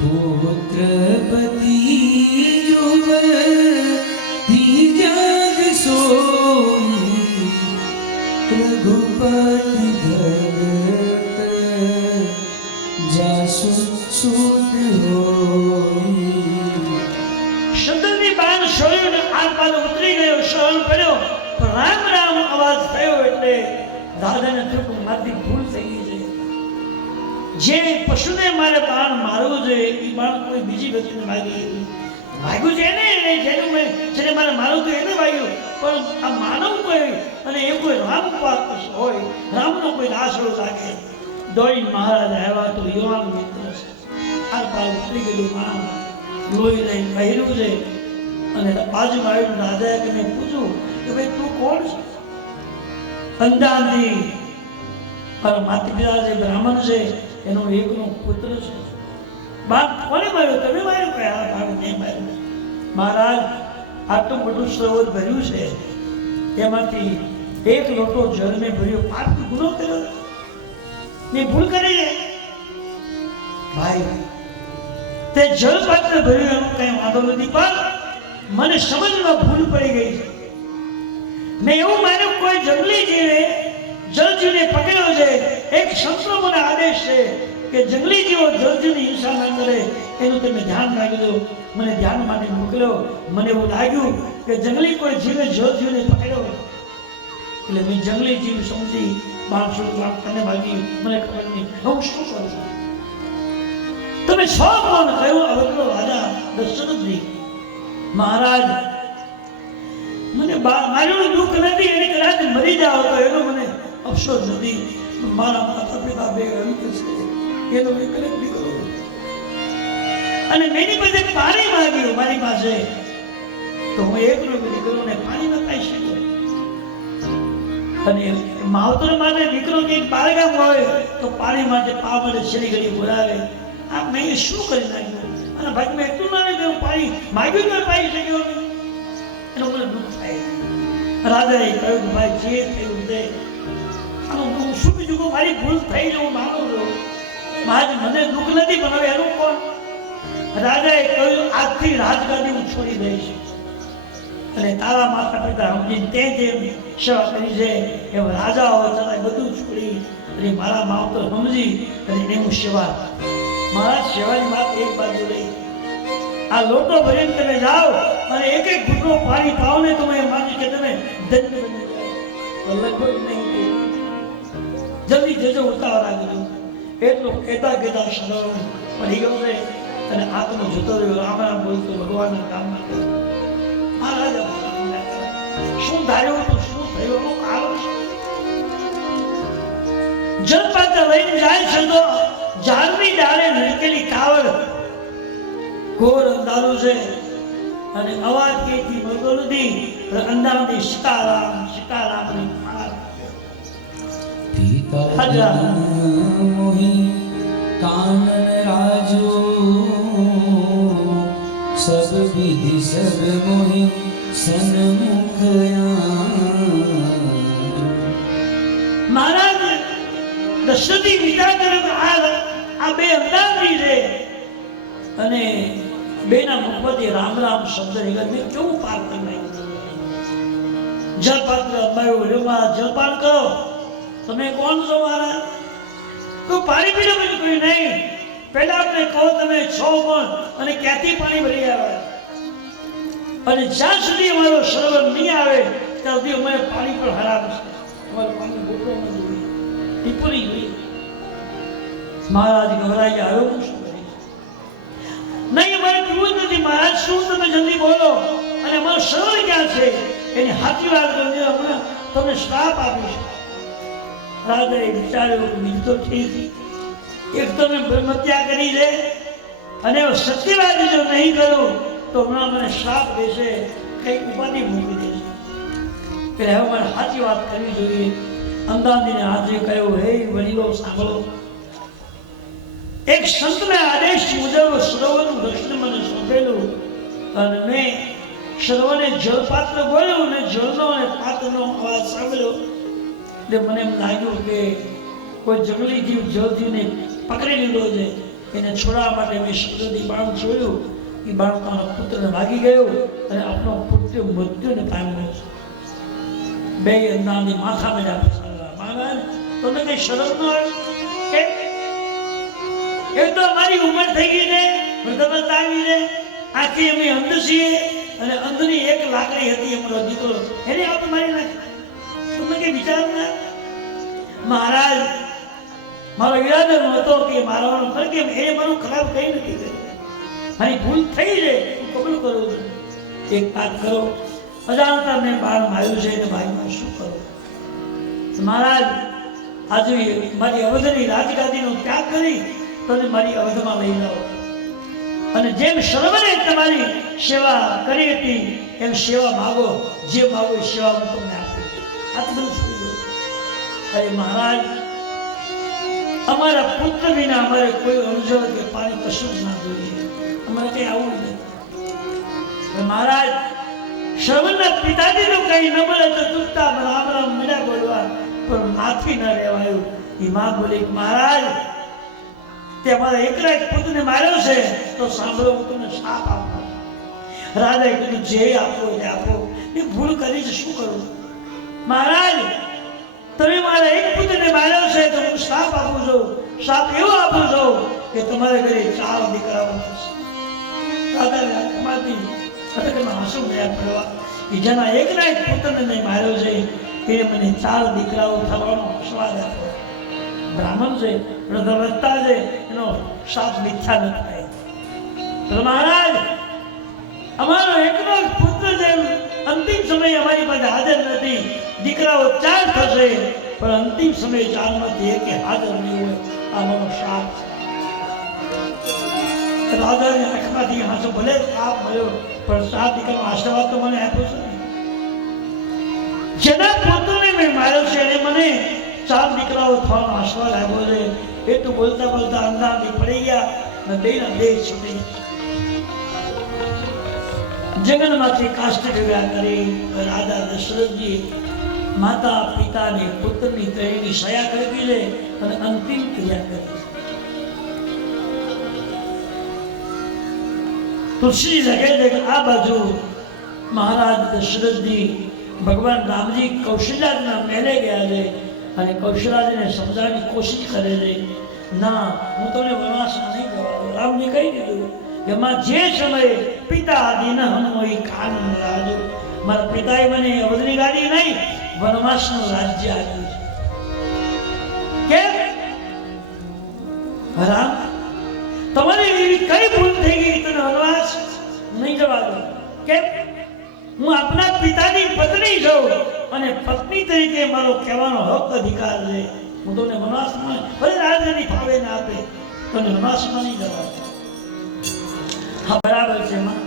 પુત્રપતિ જગ સોઈ રઘુપતિ ભરત જાસુ સુત હોઈ. શબ્દની બાણ છોડ્યું ને આર પાર ઉતરી ગયો. શ્રવણ પડ્યો પણ રામ રામ અવાજ થયો એટલે દાદાને થયું મારી ભૂલ થઈ ગઈ છે. જે પશુને મારે બાણ મારવું જોઈએ એ બાણ કોઈ બીજી વ્યક્તિને વાગ્યું છે ને, જેનું મેં જેને મારે મારવું હતું એને વાગ્યું. પણ આ માનવ કોઈ અને એ કોઈ રામ હોય, રામનો કોઈ આશરો લાગે. દોડી મહારાજ આવ્યા તો યુવાન મિત્ર છે. આર પાર ઉતરી ગયેલું માણસ લોહી લઈ પહેર્યું છે અને બાજુમાં આવીને રાજાએ મેં પૂછ્યું કે ભાઈ તું કોણ છે? અંદાજી મારા માતા પિતા જે બ્રાહ્મણ છે એનો એકનો પુત્ર છે. બાપ કોને માર્યો? તમે માર્યો? કયા બાપ નહીં માર્યો? મહારાજ આટલું મોટું સરોવર ભર્યું છે, એમાંથી એક લોટો જળ મેં ભર્યો, પાપ ગુનો કર્યો, મેં ભૂલ કરી છે ભાઈ, તે જળ પાત્ર ભર્યું એનું કઈ વાંધો નથી, પણ મને સમજમાં ભૂલ પડી ગઈ છે. મેં એવું માન્યું કોઈ જંગલી જીવે જળજીવને પકડ્યો છે. એક સંતનો મને આદેશ છે કે જંગલી જીવો જળજીવની હિંસા ન કરે એનું તમે ધ્યાન રાખજો. મને ધ્યાન માટે મોકલ્યો. મને એવું લાગ્યું કે જંગલી કોઈ જીવે જળજીવને પકડ્યો, એટલે મેં જંગલી જીવ સમજી બાળસો તને ભાગી. મને ખબર નહીં હું શું કરું છું. તમે સૌ કોણ કહ્યું અવતરો રાજા દશરથજી મહારાજ, મને મારું દુઃખ નથી, એને કદાચ મરી જાઓ તો એનો મને અફસોસ નથી. મારા માતા પિતા બે અંત છે, એનો એક જ દીકરો, અને મેની પાસે પાણી માંગ્યું મારી પાસે, તો હું એકલો દીકરોને પાણી નખાઈ શકું. અને માવતર માટે દીકરો કંઈક બાળગામ હોય તો પાણી માટે પા માટે છેલ્લી ઘડી બોલાવે. આ મેં શું કરી નાખ્યું? અને ભાઈ મેં એટલું ના કે હું પાણી માગ્યું તો પાઈ શક્યો નહીં, એનું મને દુઃખ થાય. રાજાએ કહ્યું ભાઈ જે થયું તે હું શું બીજું કહું, મારી ભૂલ થઈ છે, હું માનું છું. મહારાજ મને દુઃખ નથી, પણ હવે એનું કોણ? રાજાએ કહ્યું આજથી રાજગાદી હું છોડી દઈશ, અને તારા માતા પિતા સમજીને તે જે સેવા કરી છે એ રાજા હોય છતાં બધું છોડી અને મારા માવતર સમજી અને એને હું સેવા. મારા સેવાની વાત એક બાજુ રહી, આ લોટો ભરીને તમે જાઓ અને એક એક ઘૂંટડો પાણી પાઓ ને તો મેં માની કે તમે ધન્ય બની જાય. લગભગ નહીં, જલ્દી જજો ઉતાવળ આગળ. એટલું કહેતા કહેતા શરમ પડી ગયો છે અને આત્મો જતો રહ્યો. રામ રામ બોલતો ભગવાનના કામમાં કર્યો. મહારાજા શું ધાર્યું તો શું થયું એનું કારણ છે. જલપાત્ર લઈને જાય છે તો ઝાડની ડાળે નડકેલી કાવડ, ઘોર અંધારું છે અને અવાજ ક્યાંથી મળતો નથી, અંધારાથી સીતારામ સીતારામની માળા. પિતા મોહી કાનન રાજો સબ વિધિ સબ મોહી સન્મુખ મહારાજ દશરથી વિચાર કર્યો કે આ બે અંધારી છે અને બેના મુખમાંથી રામ રામ શબ્દ નીકળે, કેવું પાર કરી નાખ્યું. જલપાત્ર અંબાયું વિડીયોમાં જલપાન કરો. તમે કોણ છો મારા? તો પાણી પીને બધું કોઈ નહીં. પહેલા આપણે કહો તમે છો કોણ અને ક્યાંથી પાણી ભરી આવે, અને જ્યાં સુધી અમારો સરોવર નહીં આવે ત્યાં સુધી અમારે પાણી પણ હરામ છે. અમારે પાણી બોટલો ન જોઈએ, ટીપુરી જોઈએ. મહારાજ ગભરાઈ ગયા, હવે હું શું કરીશ? નહીં, અમારે પીવું જ નથી. મહારાજ શું તમે જલ્દી બોલો, અને અમારો સરોવર ક્યાં છે એની સાચી વાત કરજો, હમણાં તમને શ્રાપ આપીશ. રાજાએ વિચાર્યું બીજું તો ઠીક, એક તો મેં બ્રહ્મત્યા કરી છે અને સત્યવાદ જો નહીં કરું તો હમણાં મને શ્રાપ દેશે, કંઈક ઉપાધિ મૂકી દેશે. એટલે હવે મારે સાચી વાત કરવી જોઈએ. અંદાજીને હાથે કહ્યું, હે વડીલો સાંભળો, એક સંતના આદેશ મુજબ સરોવરનું દર્શન મને સોંપેલું અને મેં સરોવરને જળપાત્ર બોલ્યું અને જળનો અને પાત્રનો અવાજ સાંભળ્યો. એટલે મને એમ લાગ્યું કે કોઈ જંગલી જીવ જળજીવને પકડી લીધો છે, એને છોડાવવા માટે મેં શબ્દથી બાણ છોડ્યું. એ બાણ મારા પુત્રને વાગી ગયું અને આપણો પુત્ર મૃત્યુને પામ્યો છે. બે અંદાની માથા મેળા ફસાવ્યા. મહારાજ તમને કઈ શરમ ન આવે કે એ તો અમારી ઉંમર થઈ ગઈ છે, વૃદ્ધાવસ્થા આવી છે, આખી અમે અંધ છીએ અને અંધની એક લાકડી હતી અમારો દીકરો, એને આપણે મારી નાખી. તમને કઈ વિચાર ના? મહારાજ મારો ઈરાદો નહોતો કે મારવાનો, કારણ કે એને મારું ખરાબ કઈ નથી કર્યું. મારી ભૂલ થઈ છે, હું કબૂલ કરું છું. એક વાત કરો, અજાણતા મેં બાળ માર્યું છે એને ભાઈમાં શું કરું? મહારાજ આજે મારી અવધની રાજગાદીનો ત્યાગ કરી તમે મારી અવધમાં લઈ જાઓ અને જેમ સર્વને તમારી સેવા કરી હતી એમ સેવા માગો, જે માગો એ સેવા હું તમને આપીશ. આ તો બધું છોડી દો. અરે મહારાજ, અમારા પુત્ર વિના અમારે કોઈ અણજળ કે પાણી કશું જ ના જોઈએ, અમારે કઈ આવું નથી. મહારાજ શ્રવણના પિતાજી તો કઈ ન બોલે તો ચૂપચાપ રામ રામ મીડા બોલવા, પણ માથી ન રહેવાયું. એ માં બોલી, મહારાજ તે મારા એકલા એક પુત્રને માર્યો છે, તો સાંભળો હું તમને શાપ આપું. રાજાએ કીધું, જે આપો એ આપો, એ ભૂલ કરી છે શું કરું? મહારાજ તમે મારા એક પુત્રને માર્યો છે તો હું શાપ આપું છું. શાપ એવો આપું છું કે તમારા ઘરે 4 દીકરાઓ થશે. રાજાને આંખમાંથી અટકમાં આંસુ ગયા પડવા. કે જેના એકના એક પુત્રને મેં માર્યો છે એ મને 4 દીકરાઓ થવાનો આશીર્વાદ આપો. બ્રાહ્મણ છે, વૃદ્ધવત્તા છે, એનો શાપ મિથ્યા ન થાય. તો મહારાજ અમારો એકનો એક પુત્ર છે, અંતિમ સમયે અમારી પાસે હાજર નથી. દીકરાઓ 4 થશે, પણ અંતિમ સમયે 4 માંથી એકે હાજર નહીં હોય. આ મારો શાપ છે. રાજાની આંખમાંથી આંસુ, ભલે શાપ મળ્યો પણ 7 દીકરાનો આશીર્વાદ તો મને આપ્યો છે. જેના પુત્રને મેં માર્યો છે એને મને 4 દીકરાઓ થવાનો આશીર્વાદ આપ્યો છે. એટલું બોલતા બોલતા અંધારી પડી ગયા અને બેના દેહ છૂટી જંગલમાંથી કાષ્ટ વિવાહ કરી. રાજા દશરથજી માતા પિતાને પુત્રની ત્રણેયની સયા કરી છે અને અંતિમ ક્રિયા કરી. તુલસી લગે છે કે આ બાજુ મહારાજ દશરથજી ભગવાન રામજી કૌશલ્યાજીના મહેલે ગયા છે અને કૌશલ્યાજીને સમજાવવાની કોશિશ કરે છે. ના, હું તમને વનવાસ નહીં જવા દઉં. રામજી કહી દીધું કે માં જે સમયે પિતા દિન હનુમોઈ કાન રાજો, મારા પિતાએ મને અવધની ગાદી નહીં વનવાસનું રાજ્ય આપ્યું છે. કેમ રામ, તમારી એવી કઈ ભૂલ થઈ ગઈ તને વનવાસ નહીં જવા દઉં? કેમ? હું આપના પિતાની પત્ની છું અને પત્ની તરીકે મારો કહેવાનો હક અધિકાર છે. હું તમને વનવાસમાં ભલે રાજની ફાવે ના આપે, તને વનવાસમાં નહીં જવા દઉં. હા, બરાબર છે માં.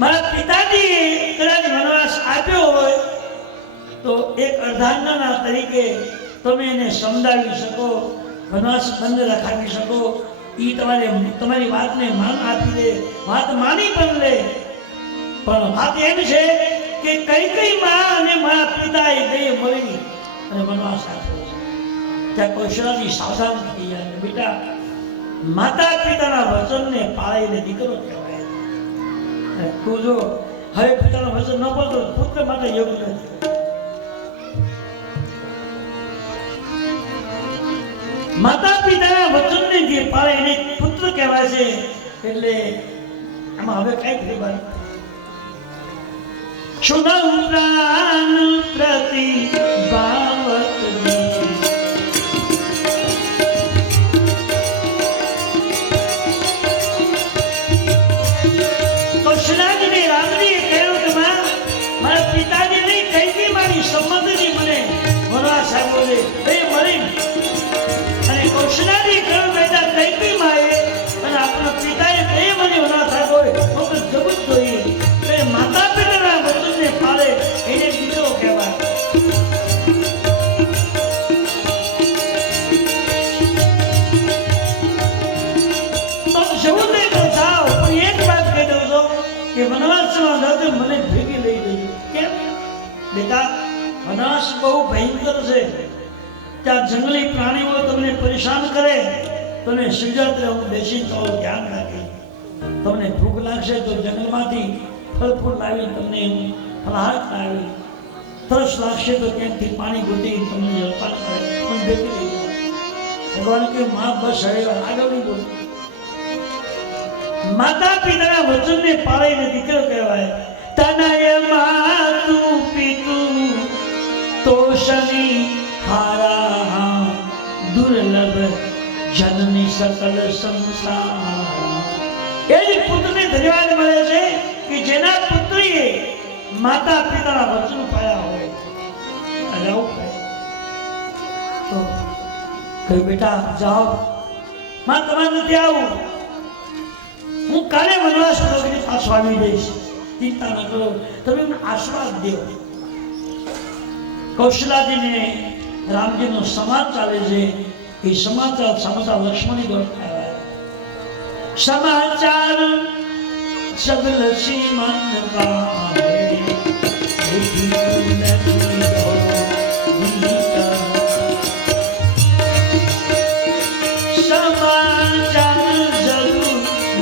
મારા પિતાજી કદાચ વનવાસ આપ્યો હોય તો એક અર્ધાંગના તરીકે તમે એને સમજાવી શકો, વનવાસ બંધ રખાવી શકો. એ તમારી વાતને માન આપી દે, વાત માની પણ લે. પણ વાત એમ છે કે કઈ માં અને મારા પિતાએ બે મળી અને વનવાસ આપ્યો છે. ત્યાં કૌશલ્યાજી સાવધાન થઈ જાય, બેટા માતા પિતાના વચનને પાળીને દીકરો કહેવાય. તું જો હવે પિતાનું વચન ન બોલતો પુત્ર માટે યોગ્ય નથી. માતા પિતાના વચનને જે પાળે એને પુત્ર કહેવાય છે. એટલે આમાં હવે કઈ ફેરફાર શુદ્ધ પ્રાણ પ્રતિ ભાવત કૌશલ્યાજીને રામજીએ કહ્યું કે મારા પિતાજી નહીં કઈ મારી સંબંધની મને વનવાસ આપ્યો છે એ મળી. અને કૌશલ્યાજી કહ્યું બેટા કઈ માએ અને આપણા પિતાએ બે મને વનવાસ આપ્યો હોય તો જવું જ જોઈએ. એ માતા પિતાના વચનને પાળે એને દીકરો કહેવાય. તો જવું નહીં તો જાઓ, પણ એક વાત કહી દઉં છો કે વનવાસમાં જાતે મને ભેગી લઈ જજો. કેમ બેટા? વનવાસ બહુ ભયંકર છે. ત્યાં જંગલી પ્રાણીઓ તમને પરેશાન કરે. તમે સુજાત હું બેસી તો ધ્યાન રાખી. તમને ભૂખ લાગશે તો જંગલમાંથી ફળ ફૂલ લાવી તમને ફલાહાર કરાવી. તરસ લાગશે તો ક્યાંકથી પાણી ગોતી તમને જલપાન કરે. પણ ભેગી લઈ જાઓ. ભગવાન કે માં બસ હવે આગળ નહીં બોલ. માતા પિતાના વચનને પાળીને દીકરો કહેવાય. તનય માતુ પિતુ તોષની હારા દુર્લભ જનની સકલ સંસાર. એ જ પુત્રને ધન્યવાદ મળે છે કે જેના પુત્રીએ માતા પિતાના વચન પાળ્યા હોય. જાઓ તો કહ્યું બેટા જાઓ, માં તમારે નથી આવું. હું કાલે વનવાસ કરી પાછો આવી જઈશ. ચિંતા ન કરો, તમે મને આશીર્વાદ દો. કૌશલ્યાજીને રામજીનો સમાજ ચાલે છે. એ સમાચાર લક્ષ્મણી દોડ આવ્યા. સમાચાર सब लक्ष्मण पावे समाचार जरूर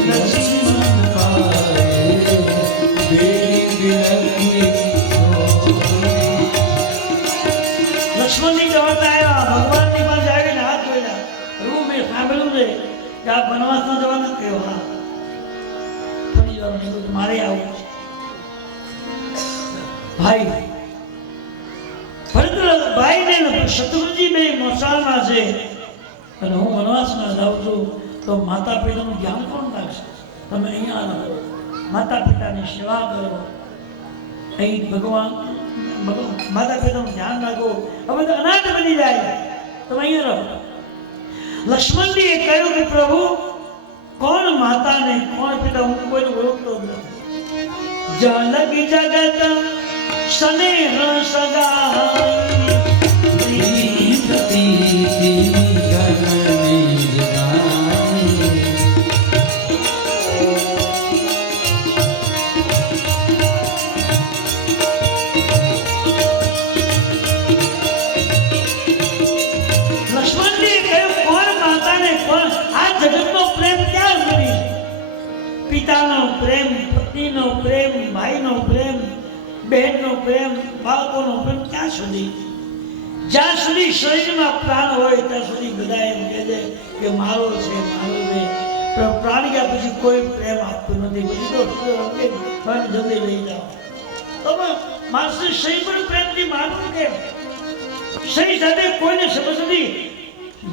लक्ष्मण पाए बेरी बिलखी लक्ष्मण जी कહેતા આવ્યા ભગવાન ની પાસે આવીને હાથ જોડ્યા પ્રભુ મેં સાંભળ્યું છે કે આ વનવાસમાં જવાના કયો હા થોડી વાર મેં કીધું મારે આવું છે ભાઈ ભરત ભાઈ ને શત્રુજી બે મોસાળમાં છે અને હું વનવાસમાં જાઉં છું તો માતા પિતાનું ધ્યાન કોણ રાખશે તમે અહીંયા રહો માતા પિતાની સેવા કરો અહીં ભગવાન માતા પિતાનું ધ્યાન રાખો હવે તો અનાથ બની જાય તમે અહીંયા રહો લક્ષ્મણજીએ કહ્યું કે પ્રભુ કોણ માતા ને કોણ પિતા હું કોઈને ઓળખતો જ નથી જલગ જગત સ્નેહ સગાઈ પ્રતીતિ ગગને જગાઈ લક્ષ્મણજીએ કહ્યું કોણ માતા ને કોણ આ જગતનો પ્રેમ ક્યાં સુધી છે પિતાનો પ્રેમ પત્નીનો પ્રેમ ભાઈનો પ્રેમ બહેનનો પ્રેમ બાળકોનો પ્રેમ ક્યાં સુધી જ્યાં સુધી શરીરમાં પ્રાણ હોય ત્યાં સુધી બધા એમ કહે છે કે મારો છે પણ પ્રાણ ગયા પછી કોઈ પ્રેમ આપતું નથી પછી તો જલ્દી લઈ જાઓ તમે માણસને શરીર પર પ્રેમથી માનવું કેમ શરીર સાથે કોઈને સમજ નથી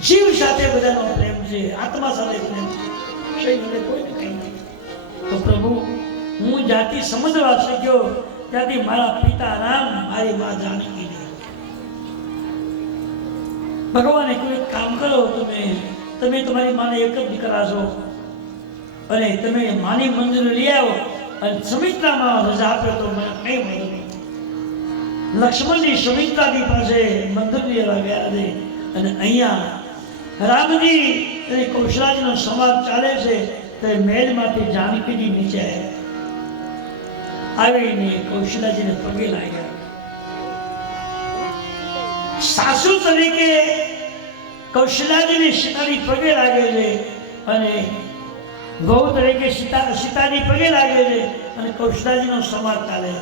જીવ સાથે બધાનો પ્રેમ છે આત્મા સાથે પ્રેમ છે શરીર સાથે કોઈને કંઈ નહીં તો પ્રભુ હું જ્યાંથી સમજવા શીખ્યો ત્યાંથી મારા પિતા રામ મારી મા જાનકી ભગવાને કોઈ કામ કરો તમે તમારી માને એક જ દીકરા છો અને તમે માની મંજૂરી લઈ આવો અને સુમિત્રામાં રજા આપે તો મને કંઈ વાંધો નહીં લક્ષ્મણજી સુમિત્રાજી પાસે મંજૂરી લેવા ગયા છે અને અહીંયા રામજી અને કૌશલાજીનો સંવાદ ચાલે છે તો મહેલમાંથી જાનકીજી નીચે આવીને કૌશલાજીને પગે લાગ્યા સાસુ તરીકે કૌશલાજીને સીતાની પગે લાગે છે અને વહુ તરીકે સીતાની પગે લાગે છે અને કૌશલાજીનો સંવાદ ચાલે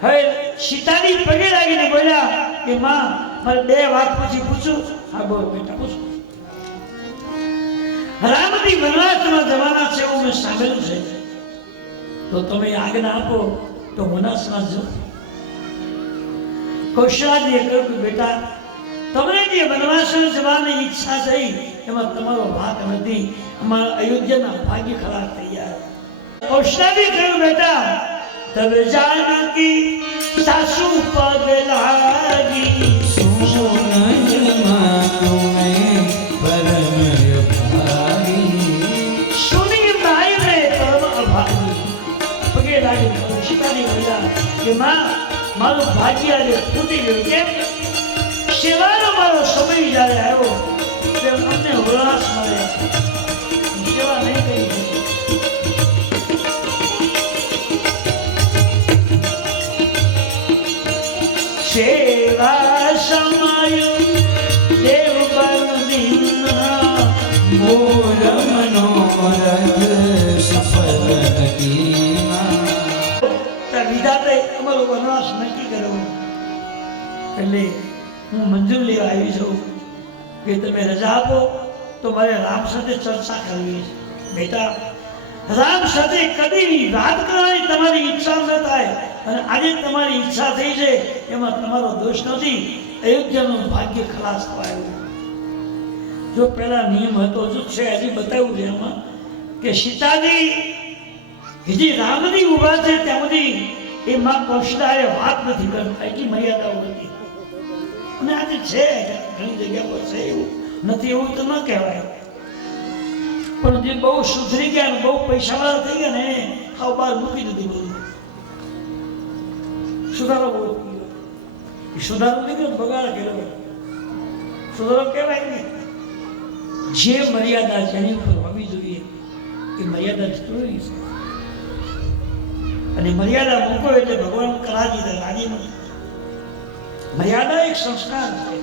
હવે સીતાની પગે લાગીને બોલ્યા કે માં મારે બે વાત પછી પૂછું હા બોલ બેટા પૂછું રામજી વનવાસમાં જવાના છે એવું મેં સાંભળ્યું છે તો તમે આજ્ઞા આપો તો વનવાસમાં જાઓ કૌશલાજીએ કહ્યું કે બેટા તમને જે વનવાસમાં જવાની ઈચ્છા થઈ એમાં તમારો ભાગ નથી અમારા અયોધ્યાના ભાગ્ય ખરાબ થઈ ગયા કૌશલાજી કહ્યું બેટા તબ જાનકી સાસુ પગ લાગી સોનલ માનો મેં પરમ અભાગી સુની ભાઈ રે પરમ અભાગી પગે લાગી સીતાની બોલ્યા કે માં મારું ભાગ્ય આજે ફૂટી ગયું કેમ સેવાનો મારો સમય જ્યારે આવ્યો તેમ અમને વનવાસ મળે સેવા નહીં કરી સેવા સમય દેવ બંદીના મોર મનોરથ સફળ કીના વિધાતે અમારો વનવાસ નક્કી કર્યો એટલે હું મંજૂર લેવા આવી છું કે તમે રજા આપો તો મારે રામ સાથે ચર્ચા કરવી છે બેટા રામ સાથે કદી વાત કરવાની તમારી ઈચ્છા ન થાય અને આજે તમારી ઈચ્છા થઈ છે એમાં તમારો દોષ નથી અયોધ્યાનું ભાગ્ય ખલાસ થવાયું જો પહેલા નિયમ હતો જો છે હજી બતાવ્યું છે એમાં કે સીતાજી હજી રામજી ઊભા છે ત્યાં સુધી એ માં કૌશલાએ વાત નથી કરતા એટલી મર્યાદાઓ હતી અને આજે છે ઘણી જગ્યા પર છે એવું નથી એવું તો ન કહેવાય પણ જે બહુ સુધરી ગયા ને બહુ પૈસાવાળા થઈ ગયા ને ખાવ બહાર મૂકી દીધી બધું સુધારો બહુ સુધારો નીકળ્યો બગાડ કર્યો સુધારો કહેવાય ને જે મર્યાદા જેની ઉપર હોવી જોઈએ એ મર્યાદા જરૂરી છે અને મર્યાદા મૂકો એટલે ભગવાન કરાજી રાજી નથી. મર્યાદા એક સંસ્કાર છે.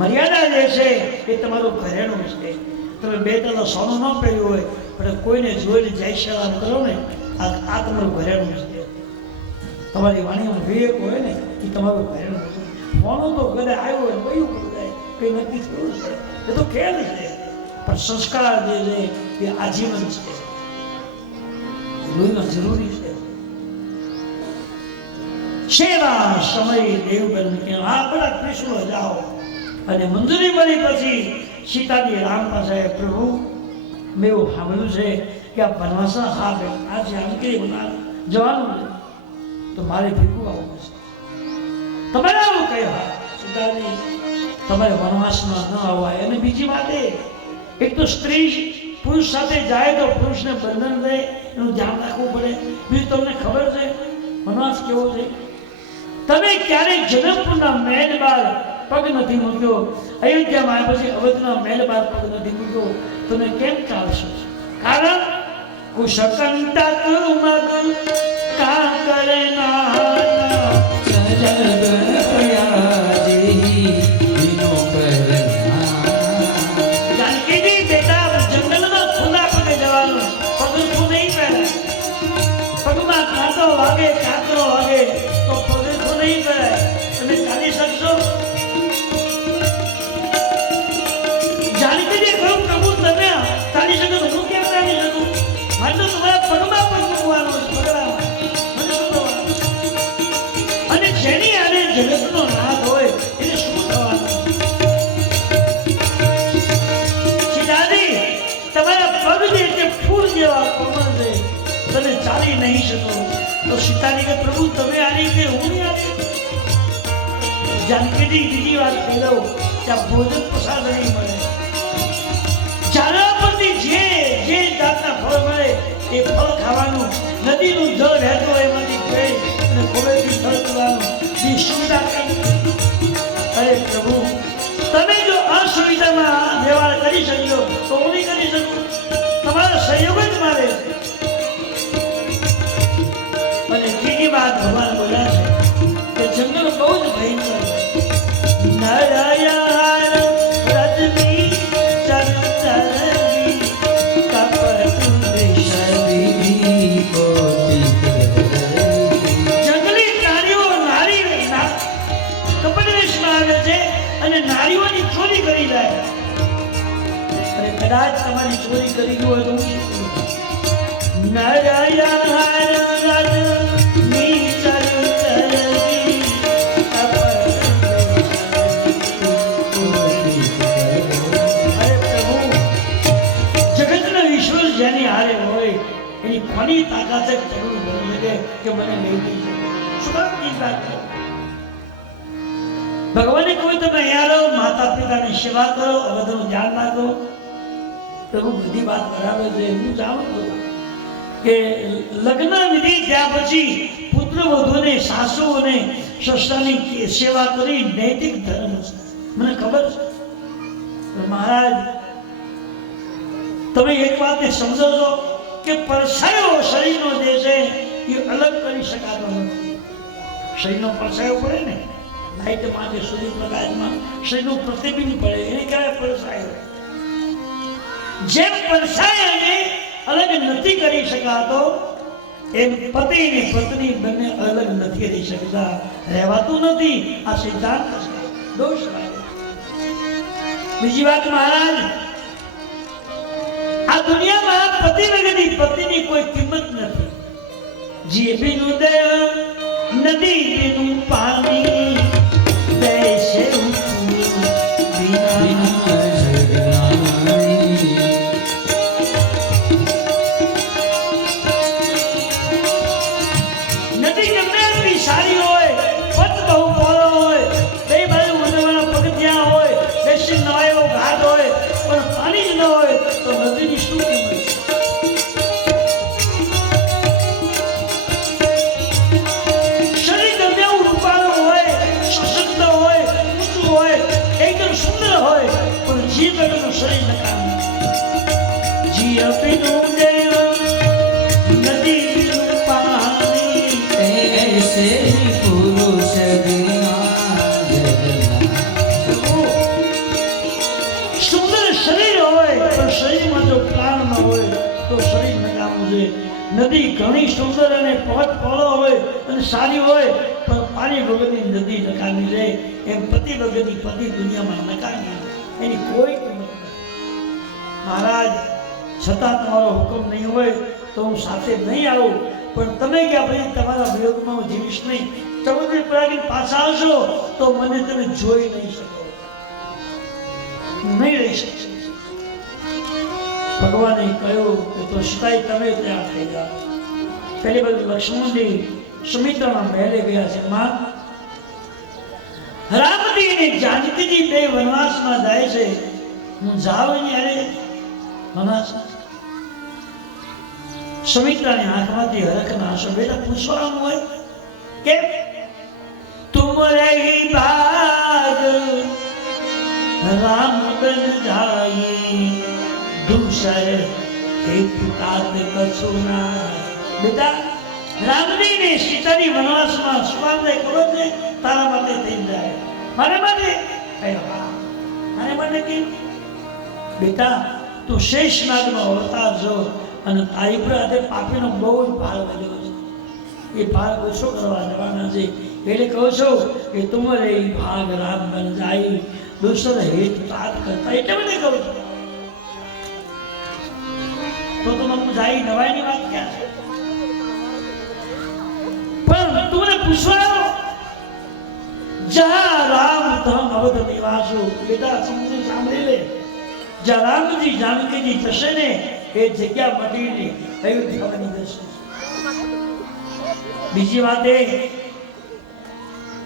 મર્યાદા જે છે એ તમારું ઘરેણું છે. તમે બે તલા સોનું ન પહેર્યું હોય પણ કોઈને જોઈને જય શ્રી રામ કરો ને, આ તમારું ઘરેણું છે. તમારી વાણીમાં વિવેક હોય ને એ તમારું ઘરેણું છે. ફોનો તો ઘરે આવ્યો હોય કયું બધું જાય કંઈ નક્કી થયું છે, એ તો ખેલ છે. પણ સંસ્કાર જે છે એ આજીવન છે, લોહીમાં જરૂરી છે. સેવા સમય દેવબન કે આ બધા કૃષ્ણ જાઓ. અને મંજૂરી મળી પછી સીતાજી રામ પાસે, પ્રભુ મેં એવું સાંભળ્યું છે કે આ વનવાસા હા આ જાનકી જવાનું છે તો મારે ભેગું આવવું છે. તમારે આવું કહ્યું સીતાજી તમારે વનવાસમાં ન આવવાય. અને બીજી વાત એક તો સ્ત્રી પુરુષ સાથે જાય તો પુરુષને બંધન રહે, એનું ધ્યાન રાખવું પડે. બીજું તમને ખબર છે વનવાસ કેવો છે? તમે ક્યારેક જનકપુરના મહેલ બાર પગ નથી મૂક્યો, અયોધ્યામાં આવ્યા પછી અવધના મહેલ બાર પગ નથી મૂક્યો, તમે કેમ ચાલશો? કારણ કુશકંટક મગ કાકરે નાના જાનકીજી બેટા જંગલમાં ખુલ્લા પગે જવાનું, પગરખું નહીં પહેરાય. પગમાં કાંટો વાગે કાંકરો વાગે તો પગરખું નહીં પહેરાય. તમે ચાલી શકશો? જાનકીજી કહ્યું પ્રભુ તમે ચાલી શકો તો હું કેમ ચાલી શકું? મારે તો તમારા પગમાં પગ મૂકવાનો છે, પગલામાં. મને શું કરવાનું? અને જેની આને જગતનો નાથ હોય એને શું થવાનું? સીતાજી તમારા પગ જે છે ફૂલ જેવા કોમળ છે, તમે ચાલી નહીં શકો. તો સીતાજી કે પ્રભુ તમે આની કે હું નહીં આવી. જાનકીજી બીજી વાત કહી દઉં કે આ ભોજન પ્રસાદ નહીં મળે. ચાલવા પરથી જે જાતના ફળ મળે એ ફળ ખાવાનું, નદીનું જળ વહેતું હોય એમાંથી ખાઈ અને ખોબેથી ફળ પીવાનું, એ સુવિધા કઈ. અરે પ્રભુ તમે જો અસુવિધામાં વ્યવહાર કરી શકશો તો હું નહીં કરી શકું. તમારો સહયોગ જ મારે. અને ત્રીજી વાત ભગવાન બોલ્યા છે કે જંગલ બહુ જ ભયંકર છે. નારાયણ રજની ચરચરવી જંગલી પ્રાણીઓ નારી કપટ વેશમાં આવે છે અને નારીઓની ચોરી કરી જાય. અને કદાચ તમારી ચોરી કરી ગયો હોય તો હું શું કરું? નારાયણ રજની ચરચરવી જેની હારે હોય એની ફની તાકાત જરૂર બની કે મને લઈ ગઈ છે. શું કામ ચિંતા કરો? ભગવાને કોઈ તમે અહીંયા રહો, માતા પિતાની સેવા કરો, અવધનું ધ્યાન રાખો. પ્રભુ બધી વાત બરાબર છે. હું જાણું છું કે લગ્ન વિધિ થયા પછી પુત્ર વધુને સાસુઓને સસરાની સેવા કરી નૈતિક ધર્મ છે. મને ખબર છે. મહારાજ તમે એક વાતને સમજો છો કે પરસાયો શરીરનો જે છે એ અલગ કરી શકાતો નથી. શરીરનો પરસાયો પડે ને લાઈટમાં કે સૂર્યપ્રકાશમાં શરીરનું પ્રતિબિંબ પડે એને કહેવાય પરસાયો. જેમ પરસાયાને અલગ નથી કરી શકાતો એમ પતિ અને પત્ની બંને અલગ નથી કરી શકતા. રહેવાતું નથી. આ સિદ્ધાંત છે. દોષ લાગે. બીજી વાત મહારાજ, આ દુનિયામાં પતિ વગરની પત્નીની કોઈ કિંમત નથી. જે બીનું દયા નદી બીનું પાણી બેસે નદી ગમે એટલી સારી હોય, પત બહુ પોળો હોય, બે બાજુ ઉંડવાના પગથિયા હોય, બેસી નવાયો ઘાટ હોય, પણ પાણી જ ન હોય તો નદીની શું કિંમત? શરીર ગમે એવું રૂપાળું હોય, સશક્ત હોય, ઊંચું હોય, એકદમ સુંદર હોય, પણ જીવ વગરનું શરીર નકામું. જીવ પીનું દેવ નદી પીનું પણ શરીરમાં જો પ્રાણ ન હોય તો શરીર નકામું છે. નદી ઘણી સુંદર અને પહોળો હોય અને સારી હોય પણ પાણી વગરની નદી નકામી છે. એમ પતિ વગરની પતિ દુનિયામાં નકામી, એની કોઈ કિંમત નથી. મહારાજ, છતાં તમારો હુકમ નહીં હોય તો હું સાથે નહીં આવું, પણ તમે ક્યાં ભાઈ તમારા વિરોધમાં હું જીવીશ નહીં. સમુદ્ર પરાગી પાછા આવશો તો મને તમે જોઈ નહીં શકો, નહીં રહી શકશો. ભગવાને કહ્યું કે તો સીતાઈ તમે ત્યાં થઈ જાઓ. પહેલી બાજુ લક્ષ્મણજી સુમિત્રાના મહેલે ગયા છે. માં, રામજી અને જાનકીજી બે વનવાસમાં જાય છે. હું જાઉં ત્યારે વનવાસ સુમિત્રાની આંખમાંથી હરખના આંસુ. બેટા પૂછવાનું હોય કેમ? તુમ રહી ભાગ રામ બન જાય दूसर एक तात कछुना. बेटा, રામજી ને સીતાની વનવાસમાં સુવાદે કરો છે તારા માટે થઈ જાય. મારે માટે મારે માટે કેમ? બેટા, તું શેષનાગનો અવતાર છો અને તારી પર આજે પાપીનો બહુ જ ભાર વધ્યો છે. એ ભાર ઓછો કરવા જવાના છે. એટલે કહો છો કે તુમરે ભાગ રામ બન જાય દૂસર હેત तात કરતા. એટલે મને કહું છું તો મને પૂછાય નવાઈની વાત ક્યાં છે? પણ તું મને પૂછવા જ્યાં રામ ધમ અવધ નિવાસો. બેટા સમજી સાંભળી લે, જ્યાં રામજી જાનકીજી થશે ને એ જગ્યા મટીને અયોધ્યા બની જશે. બીજી વાત એ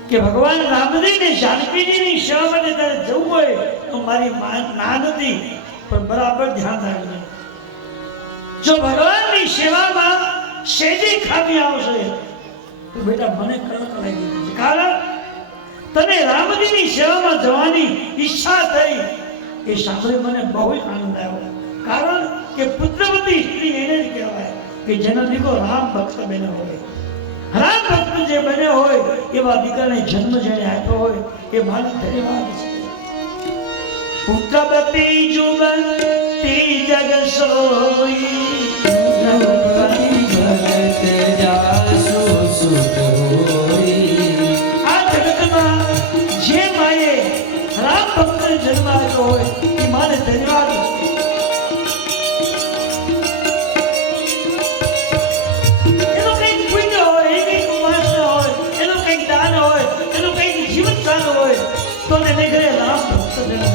કે ભગવાન રામજી ને જાનકીજીની સેવા માટે તારે જવું હોય તો મારી ના નથી, પણ બરાબર ધ્યાન રાખજો. જો ભગવાનની સેવામાં સેજી ખામી આવશે તો બેટા મને કણક લાગી જશે. કારણ તને રામજીની સેવામાં જવાની ઈચ્છા થઈ એ સાંભળી મને બહુ આનંદ આવ્યો. કારણ કે પુત્રવતી સ્ત્રી એને જ કહેવાય કે જેનો દીકરો રામ ભક્ત બન્યો હોય. રામ ભક્ત જે બન્યો હોય એવા દીકરાને જન્મ જેને આપ્યો હોય એ મારી ધન્યવાદ છે. પુત્રવતી જુબતી જગ સોઈ ભગત જાસુ સુત હોઈ. આ જગતમાં જે માએ રામ ભક્ત જન્મ આપ્યો હોય એ મારે ધન્યવાદ છે. એનો કંઈક પુણ્ય હોય, એની કંઈક ઉપાસના હોય, એનું કંઈક દાન હોય, એનું કંઈક જીવન સારું હોય તો એને ઘરે રામ ભક્ત જન્મ.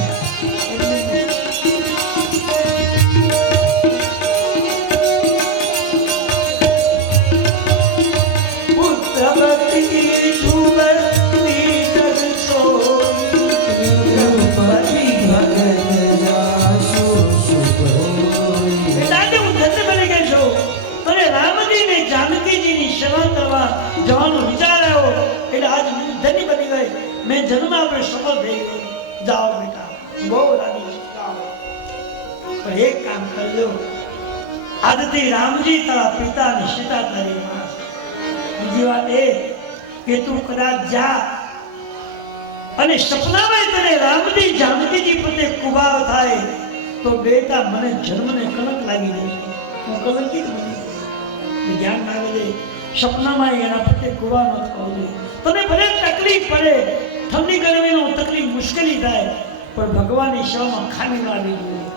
જવાનો વિચાર આવ્યો એટલે આજ ધન્ય બની ગઈ. મેં જન્મ આપણે સફળ થઈ ગઈ. જાઓ બેટા, બહુ રાજી જાઓ. પણ એક કામ કરજો, આજથી રામજી તારા પિતા અને સીતા તારી માં. બીજી વાત એ કે તું કદાચ જા અને સપનામાં તને રામજી જાનકીજી પ્રત્યે કુભાવ થાય તો બેટા મને જન્મને કલંક લાગી જશે. હું કલંકિત બની જઈશ. ધ્યાન રાખી દે, સપનામાં એના પ્રત્યે કુવા ન થવો જોઈએ. તને ભલે તકલીફ પડે, ઠંડી ગરમીનો તકલીફ મુશ્કેલી થાય, પણ ભગવાનની સેવામાં ખામી ન આવી જોઈએ.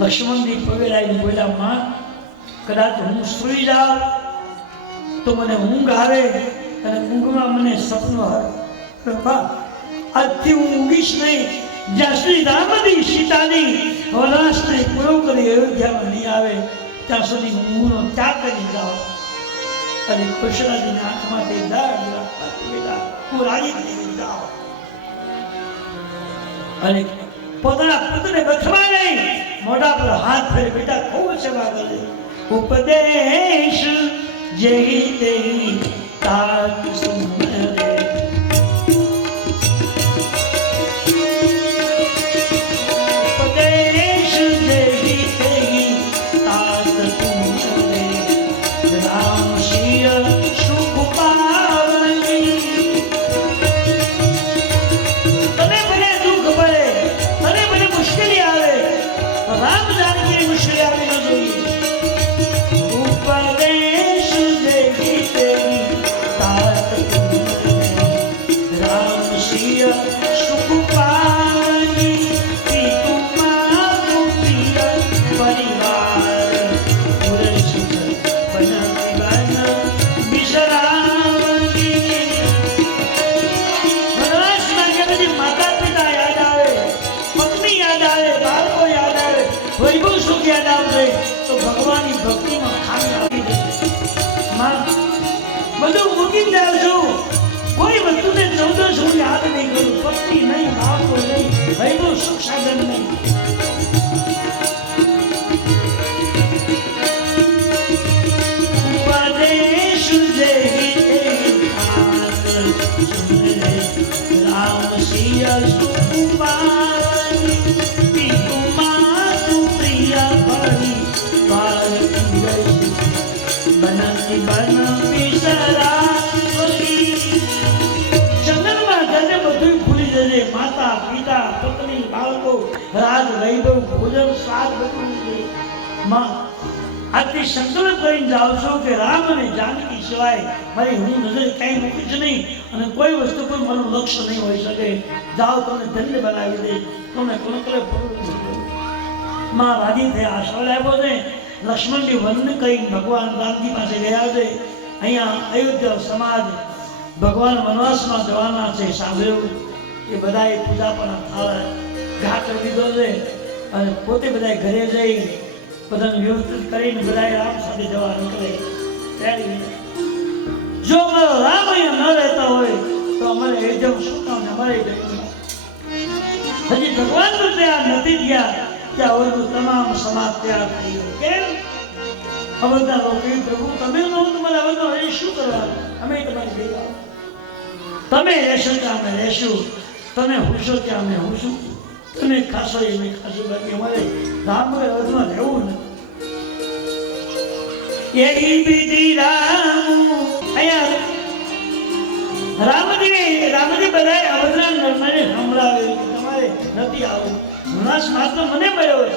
લક્ષ્મણજી પગે લાગીને બોલ્યા, માં, કદાચ હું સૂઈ જાઉં તો મને ઊંઘ આવે અને ઊંઘમાં મને સપનો આવે. આજથી હું ઊંઘીશ નહીં જ્યાં શ્રી રામજી સીતાની વનવાસને પૂરો કરી અયોધ્યામાં નહીં આવે ત્યાં સુધી ઊંઘનો ત્યાગ કરી જાઓ. અને કૃષ્ણજીની આંખમાંથી બેટા હું રાજી થઈ જાઓ. અને પોતાના પુત્રને બચવા નહીં, મોઢા પર હાથ ફેરી બેટા ખૂબ સેવા કરે. ઉપદેશ જેહી તેહી તાક સુમરે. ઉપદેશ જેહી તેહી તાક સુમરે. રામ શિય સુખ પાવની. તને ભલે દુઃખ પડે, તને ભલે મુશ્કેલી આવે, વૈભવ સુખ યાદ આવશે તો ભગવાનની ભક્તિમાં ખામી આવી જશે. માં બધું મૂકી જાઉં છું, કોઈ વસ્તુને 14 હું યાદ નહીં કરું, ભક્તિ નહીં, ભાવ નહીં, વૈભવ સુખ સાધન નહીં. ઉપદેશ જે રામ સિય સુપારી પિતુમા તું પ્રિય ભરી વાર બનતી બન વિસરાવતી. જંગલમાં જજે બધું ભૂલી જજે, માતા પિતા પત્ની બાળકો રાજ વૈભવ ભોજન સ્વાદ બધું ભૂલી જજે. માં આજથી સંકલ્પ કરીને જાઉં છું કે રામ અને જાનકી સિવાય મારી હું નજર કઈ મૂકીશ નહીં અને કોઈ વસ્તુ પર મારું લક્ષ્ય નહીં હોઈ શકે. જાઓ તમને ધન્ય બનાવી દે, તમને કોનકલે માં રાજી થયા, આશીર્વાદ આપ્યો છે. લક્ષ્મણજી વંદન કરીને ભગવાન રામજી પાસે ગયા છે. અહીંયા અયોધ્યા સમાજ ભગવાન વનવાસમાં જવાના છે, સાંભળ્યું એ બધાએ પૂજા પણ થાળ ઘાટ લીધો છે અને પોતે બધા ઘરે જઈ બધાને વ્યવસ્થિત કરીને બધાએ રામ સાથે જવા નીકળે તૈયારી. જો અમારો રામ અહીંયા ન રહેતા હોય તો અમારે એ જવું શું કામ, અમારે હજી ભગવાન તો તૈયાર નથી થયા ત્યાં હોય તમામ સમાજ તૈયાર થઈ ગયો. કેમ? અવધા લોકો પ્રભુ તમે ન હો તમારા અવધા એ શું કરવા, અમે તમારી ભેગા, તમે રહેશો ત્યાં અમે રહેશું, તમે હુશો ત્યાં અમે હુશું, તમે ખાશો એ અમે ખાશું, બાકી અમારે રામ અવધમાં રહેવું નથી. यही विधि राम અહીંયા રામજી બધાએ અવધના નરમાને સંભળાવે કે તમારે નથી આવું, વનવાસ માત્ર મને મળ્યો છે.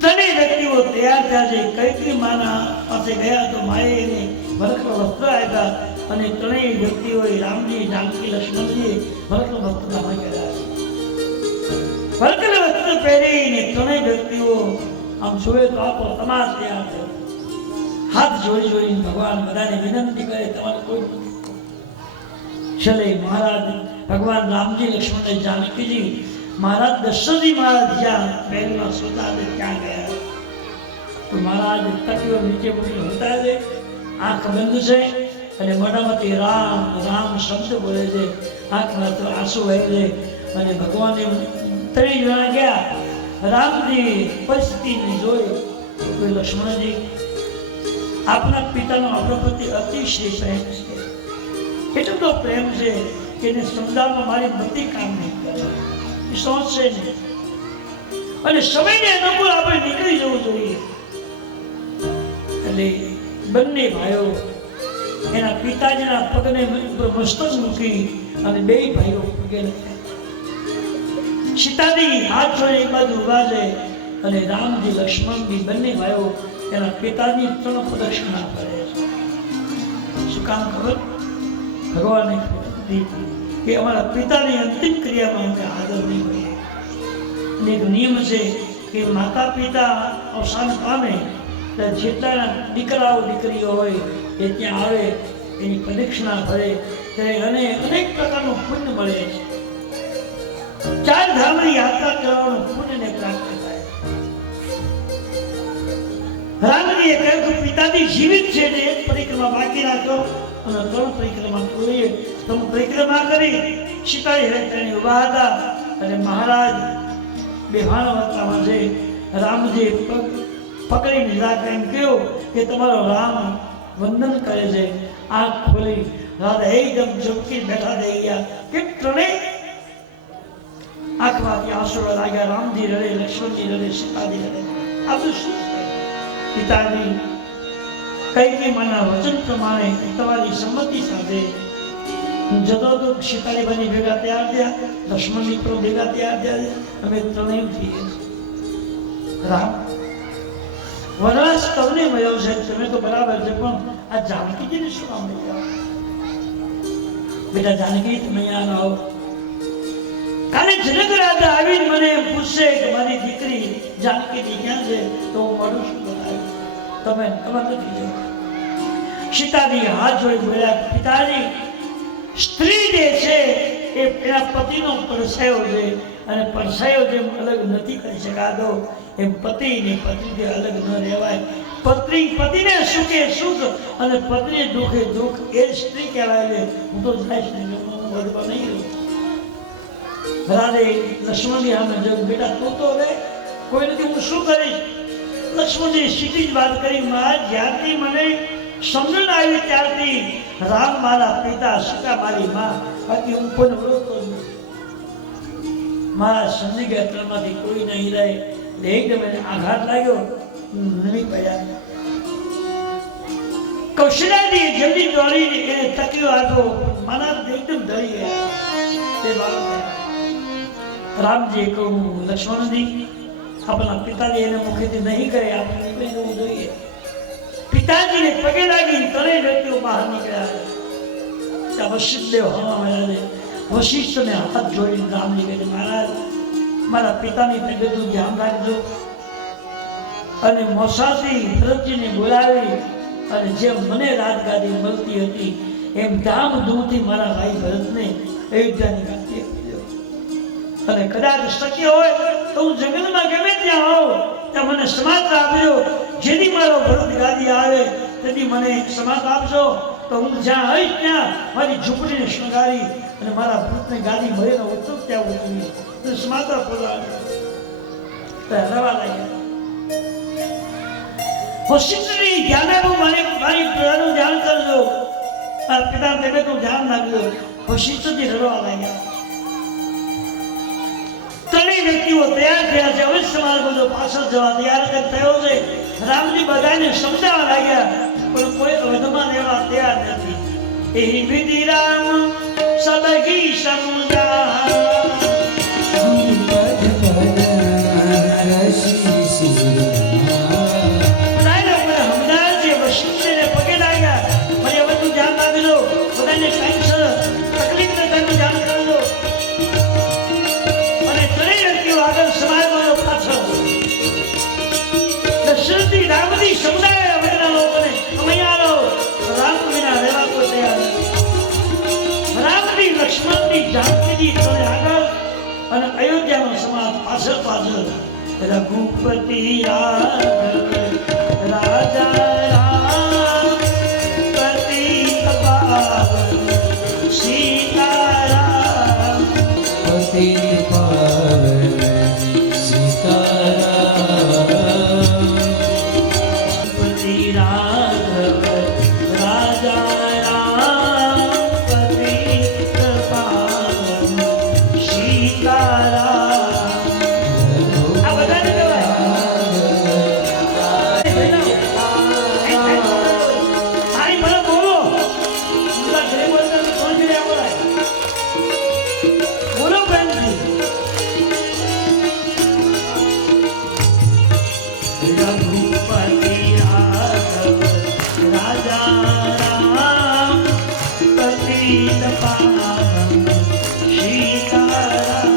ત્રણેય વ્યક્તિઓ તૈયાર થયા છે. કૈકેયી માના પાસે ગયા તો માએ એને ભરતનો વસ્ત્ર આપ્યા અને ત્રણેય વ્યક્તિઓએ રામજી, જાનકી, લક્ષ્મણજીએ ભરતનો વસ્ત્ર ધારણ કર્યા છે. ભરતનો વસ્ત્ર પહેરીને ત્રણેય વ્યક્તિઓ આમ જોવે તો આપો તમાર તૈયાર થયો. હાથ જોડી જોડીને ભગવાન બધાને વિનંતી કરે તમારે કોઈ છેલ્લે મહારાજ ભગવાન રામજી, લક્ષ્મણ, જાનકીજી મહારાજ દશરથજી મહારાજ જ્યાં પહેલમાં સુતા ત્યાં ગયા તો મહારાજ તકીઓ નીચે મૂકી હોતા છે, આંખ બંધ છે અને મોઢામાંથી રામ રામ શબ્દ બોલે છે, આંખમાંથી આંસુ વહે છે અને ભગવાને 3 જણા ગયા. રામજી પરિસ્થિતિને જોઈ કોઈ લક્ષ્મણજી આપના પિતાનો આપણા પ્રત્યે અતિશય પ્રેમ છે, એટલો તો પ્રેમ છે કે એને સમજાવવામાં મારી બધી કામ નહીં કરે, એ સોચશે નહીં અને સમયને અનુકૂળ આપણે નીકળી જવું જોઈએ. એટલે બંને ભાઈઓ એના પિતાજીના પગને મસ્તક મૂકી અને 2 ભાઈઓ પગે સીતાજી હાથ જોડે એક બાજુ ઉભા છે અને રામજી, લક્ષ્મણજી બંને ભાઈઓ એના પિતાની 3 પ્રદક્ષિણા કરે છે. શું કામ ખબર? ભગવાને કે અમારા પિતાની અંતિમ ક્રિયામાં અમે હાજર નહીં હોઈએ. અને એક નિયમ છે કે માતા પિતા અવસાન પામે ત્યારે જેટલા દીકરાઓ દીકરીઓ હોય એ ત્યાં આવે, એની પ્રદક્ષિણા ભરે ત્યારે અનેક પ્રકારનું પુણ્ય મળે છે. 4 ધામની યાત્રા કરવાનું પુણ્યને પ્રાપ્ત થાય. રામજીએ કહ્યું કે પિતાજી જીવિત છે ને એક પરિક્રમા બાકી રાખો અને 3 પરિક્રમા પૂરી. 3 પરિક્રમા કરી સીતાજી હેઠળ ઉભા હતા અને મહારાજ બેહાણવતામાં છે. રામજી પકડી લીધા એમ કહ્યું કે તમારો રામ વંદન કરે છે. આંખ ખોલી રાધા એકદમ ઝબકી બેઠા થઈ ગયા કે ત્રણેય આંખમાંથી આંસુ લાગ્યા. રામજી રડે, લક્ષ્મણજી રડે, સીતાજી રડે. આ બધું શું છે? પિતાજી કૈકેયી માના વચન પ્રમાણે તમારી સંમતિ સાથે જતો તો સીતાજી બની ભેગા તૈયાર થયા, લક્ષ્મણજી પણ ભેગા તૈયાર થયા. અમે ત્રણેય થઈએ. રામ વનવાસ તમને મળ્યો છે, તમે તો બરાબર છે, પણ આ જાનકીજીને શું કામ નહીં? બેટા જાનકી તમે અહીંયા આવો. કાલે જનક રાજા આવીને મને પૂછશે કે મારી દીકરી જાનકીજી ક્યાં છે તો હું મોઢું શું બનાવ્યું? તમે ખબર નથી જોઈ. સીતાજી હાથ જોડી બોલ્યા, પિતાજી સ્ત્રી જે છે એ એના પતિનો પરસેવો છે અને પરસાયો જેમ અલગ નથી કરી શકાતો એમ પતિ ને પત્નીથી અલગ ન રહેવાય. પત્ની પતિને સુખે સુખ અને પત્નીને દુઃખે દુઃખ એ સ્ત્રી કહેવાય છે. હું તો જઈશ નહીં, હું વધવા નહીં રહું. રાધે લક્ષ્મણની સામે જો બેટા તું તો રે, કોઈ નથી, હું શું કરીશ? લક્ષ્મણજી સીધી જ વાત કરી, માં જ્યારથી મને સમજણ આવી ત્યારથી રામ મારા પિતા, સીતા મારી માં, બાકી હું કોઈને ઓળખતો જ નથી. મારા સમજી ગયા ત્રણમાંથી કોઈ નહીં રહે. એકદમ એને આઘાત લાગ્યો, નમી પડ્યા. કૌશલ્યાની જલ્દી દોડીને એને તકીઓ આપ્યો, મારા એકદમ ડરી ગયા. તે બાળક રામજીએ કહું, લક્ષ્મણજી આપણા પિતાજી એને મુખેથી નહીં કરે, આપણે નીકળી જવું જોઈએ. પિતાજીને પગે લાગી ત્રણેય વ્યક્તિઓ બહાર નીકળ્યા. ત્યાં વશિષ્ઠદેવ હવા મળ્યા છે. વશિષ્ઠને હાથ જોડીને રામજી કહે, મહારાજ મારા પિતાની તબિયતનું ધ્યાન રાખજો. અને મોસાથી ભરતજીને બોલાવી અને જેમ મને રાજગાદી મળતી હતી એમ ધામધૂમથી મારા ભાઈ ભરતને અયોધ્યાની ગાદી આપી દો. અને કદાચ શક્ય હોય તો હું જંગલમાં ગમે ત્યાં આવું ત્યાં મને સમાચાર આપજો. જેથી મારો ભરત ગાદી આવે તેથી મને સમાચાર આપજો. તો હું જ્યાં આવીશ ત્યાં મારી ઝૂંપડીને શણગારી અને મારા ભરતને ગાદી મળીને ઉત્સવ ત્યાં ઉતરી તો સમાચાર બોલાવ્યો. રવા લાગ્યા. વશિષ્ઠની ધ્યાન આપું, મારી પ્રજાનું ધ્યાન કરજો, મારા પિતાની તબિયતનું ધ્યાન રાખજો. વશિષ્ઠજી રડવા લાગ્યા. ત્રણેય વ્યક્તિઓ તૈયાર થયા છે. હવે સમાજ બધો પાછળ જવા તૈયાર થયો છે. રામજી બધાને સમજાવવા લાગ્યા પણ કોઈ વધમાં રહેવા તૈયાર નથી. એ વિધિ રામ સદગી સમજા અને અયોધ્યાનો સમાજ પાછળ પાછળ. રઘુપતિ રાઘવ રાજા રામ પતિત પાવન સીતારામ પતિત પાવન સીતારામ. પતિ રાઘવ રાજા રામ પતિત પાવન સીતારામ. આ બધાને કહેવાય. આની મને બોલો. બધા ઘરે બોલતા તો કોણ ઘરે બોલાય? બોલો પ્રેમથી. રઘુપતિ રાઘવ રાજા રામ પતિત પાવન સીતારામ.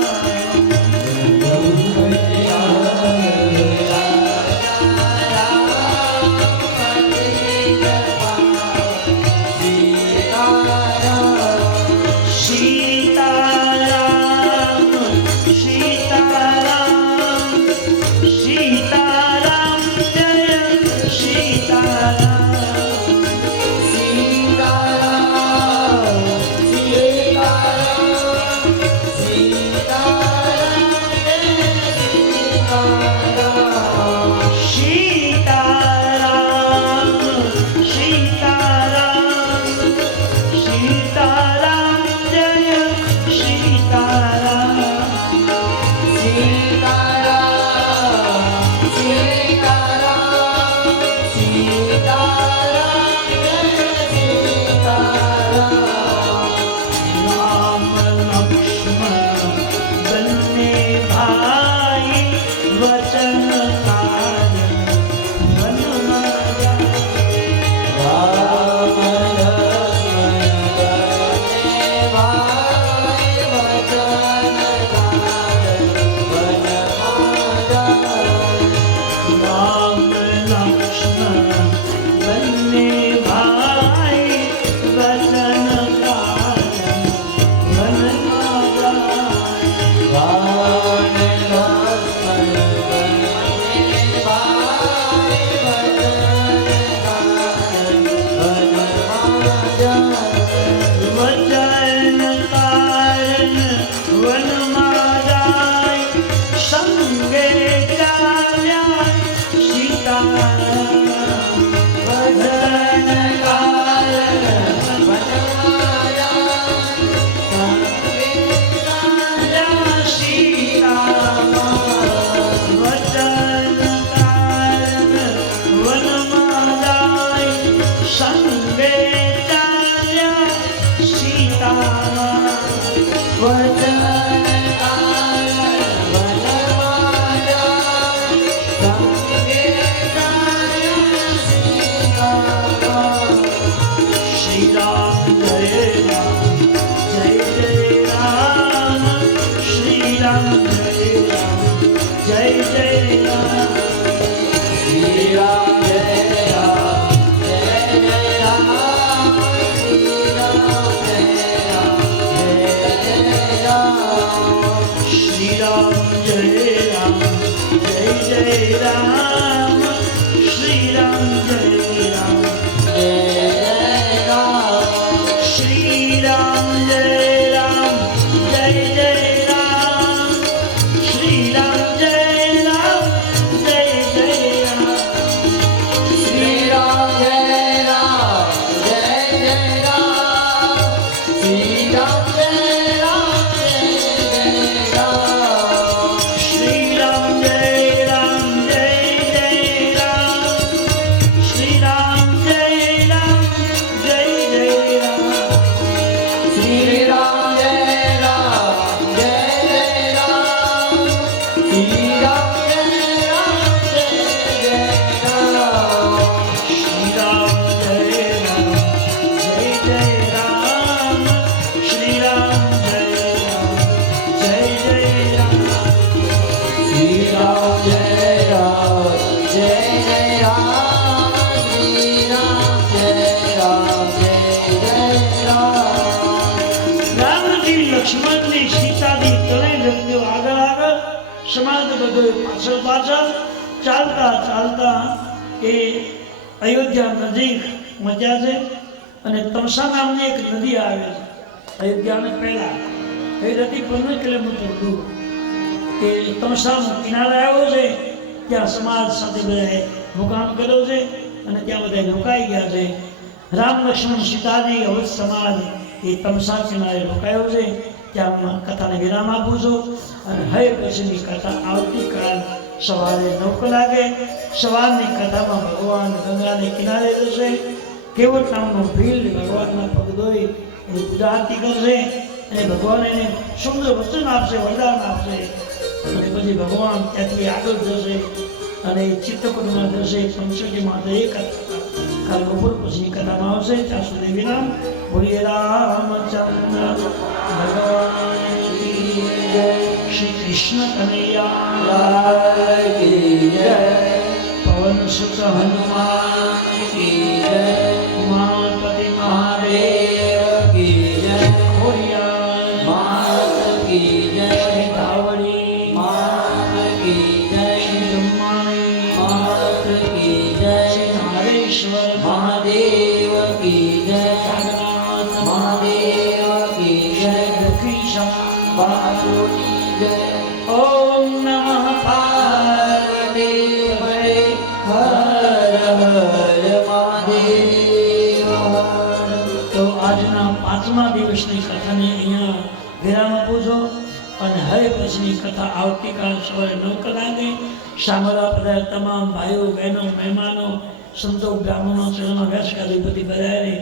સીતારામ સીતારામ સીતારામ જય સીતારામ. સીતારામ સીતારામ સીતારામ જય સીતારામ. રામ લક્ષ્મણ બંને ભાઈ વચન કાર્ય વનમાં જાય. વચન લક્ષ્મણની સીતાની ત્રણેય વ્યક્તિઓ આગળ આગળ, સમાજ બધો પાછળ પાછળ ચાલતા ચાલતા એ અયોધ્યા નજીક પહોંચ્યા છે. અને તમસા નામની એક નદી આવે છે અયોધ્યાને પહેલા, એ નદી 15 કિલોમીટર દૂર એ તમસાનો કિનારે આવ્યો છે. ત્યાં સમાજ સાથે બધાએ મુકામ કર્યો છે અને ત્યાં બધા રોકાઈ ગયા છે. રામ લક્ષ્મણ સીતાજી હવે સમાજ એ તમસા કિનારે રોકાયો છે. ત્યાં કથાને વિરામ આપું છું અને હવે પછીની કથા આવતીકાલ સવારે 9 કલાકે સવારની કથામાં ભગવાન ગંગાને કિનારે જશે. કેવટ નામનો ભીલ ભગવાનના પગ ધોઈ એની પૂજા આરતી કરશે અને ભગવાન એને સુંદર વચન આપશે, વરદાન આપશે. અને પછી ભગવાન ત્યાંથી આગળ જશે અને ચિત્તકૂટમાં જશે. પંચવટીમાં જઈ કથા કાલ બપોર પછીની કથામાં આવશે. ત્યાં સુધી વિરામ. બોલીએ રામચંદ્ર ભગવાન કી જય. શ્રી કૃષ્ણ કનૈયા કી જય. પવન સુત હનુમાન કી જય. ઉમાપતિ મહાદેવ કી જય. ખોડિયાર માત કી જય. શ્રી ધાવડી માત કી જય. શ્રી બ્રહ્માણી માત કી જય. શ્રી નારેશ્વર મહાદેવ કી જય. જગન્નાથ મહાદેવ કી જય. લક્ષ્મી બાપુ કી જય. ઓમ નમઃ પાર્વતી હરે હર હર મહાદેવ. તો આજના 5મા દિવસની કથાને અહીંયા વિરામ આપું છું અને હવે પછીની કથા આવતીકાલ સવારે 9 કલાકે સાંભળવા બધા તમામ ભાઈઓ બહેનો મહેમાનો સંતો બ્રાહ્મણો ચરણો વ્યાસકાધિપતિ બધાને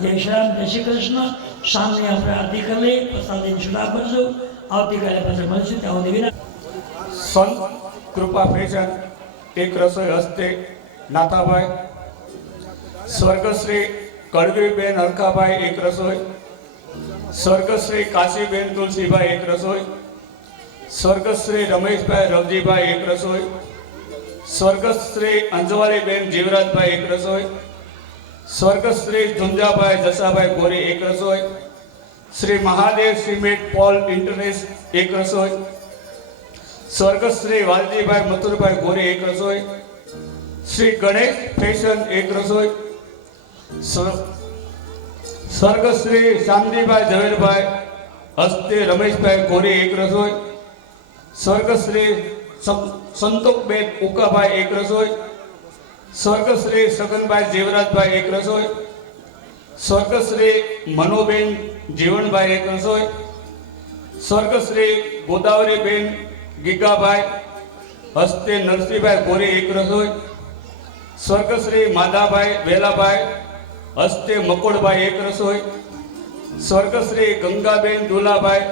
જય શ્રી રામ, જય શ્રી કૃષ્ણ. સાંજે આપણે આરતી કરી લઈએ, પ્રસાદીને સુધા કરશું. આવતીકાલે પાછળ મળશું. ત્યાં સુધી વિરામ. સંત કૃપા ફેશન એક રસોઈ હસ્તે નાથાભાઈ, સ્વર્ગશ્રી કડવીબેન હરખાભાઈ એક રસોઈ, સ્વર્ગશ્રી કાશીબેન તુલસીભાઈ એક રસોઈ, સ્વર્ગશ્રી રમેશભાઈ રવજીભાઈ એક રસોઈ, સ્વર્ગશ્રી અંજવારીબેન જીવરાજભાઈ એક રસોઈ, સ્વર્ગશ્રી ઝુંઝાભાઈ જસાભાઈ ગોરી એક રસોઈ, શ્રી મહાદેવ સિમેન્ટ પોલ ઇન્ટરનેશ એક રસોઈ, સ્વર્ગશ્રી વાલજીભાઈ મથુરભાઈ ગોરી એક રસોઈ, શ્રી ગણેશ ફેશન એક રસોઈ, સ્વર્ગશ્રી શાંતિભાઈ ઝવેરભાઈ હસ્તે રમેશભાઈ ગોરી એક રસોઈ, સ્વર્ગશ્રી સંતોકબેન ઉકાભાઈ એક રસોઈ, સ્વર્ગશ્રી સગનભાઈ જીવરાજભાઈ એક રસોઈ, સ્વર્ગશ્રી મનોબેન જીવણભાઈ એક રસોઈ, સ્વર્ગશ્રી ગોદાવરીબેન ગીગાભાઈ હસ્તે નરસિંહભાઈ ગોરી એક રસોઈ, સ્વર્ગશ્રી માધાભાઈ વેલાભાઈ હસ્તે મકોડભાઈ એક રસોઈ, સ્વર્ગશ્રી ગંગાબેન દુલાભાઈ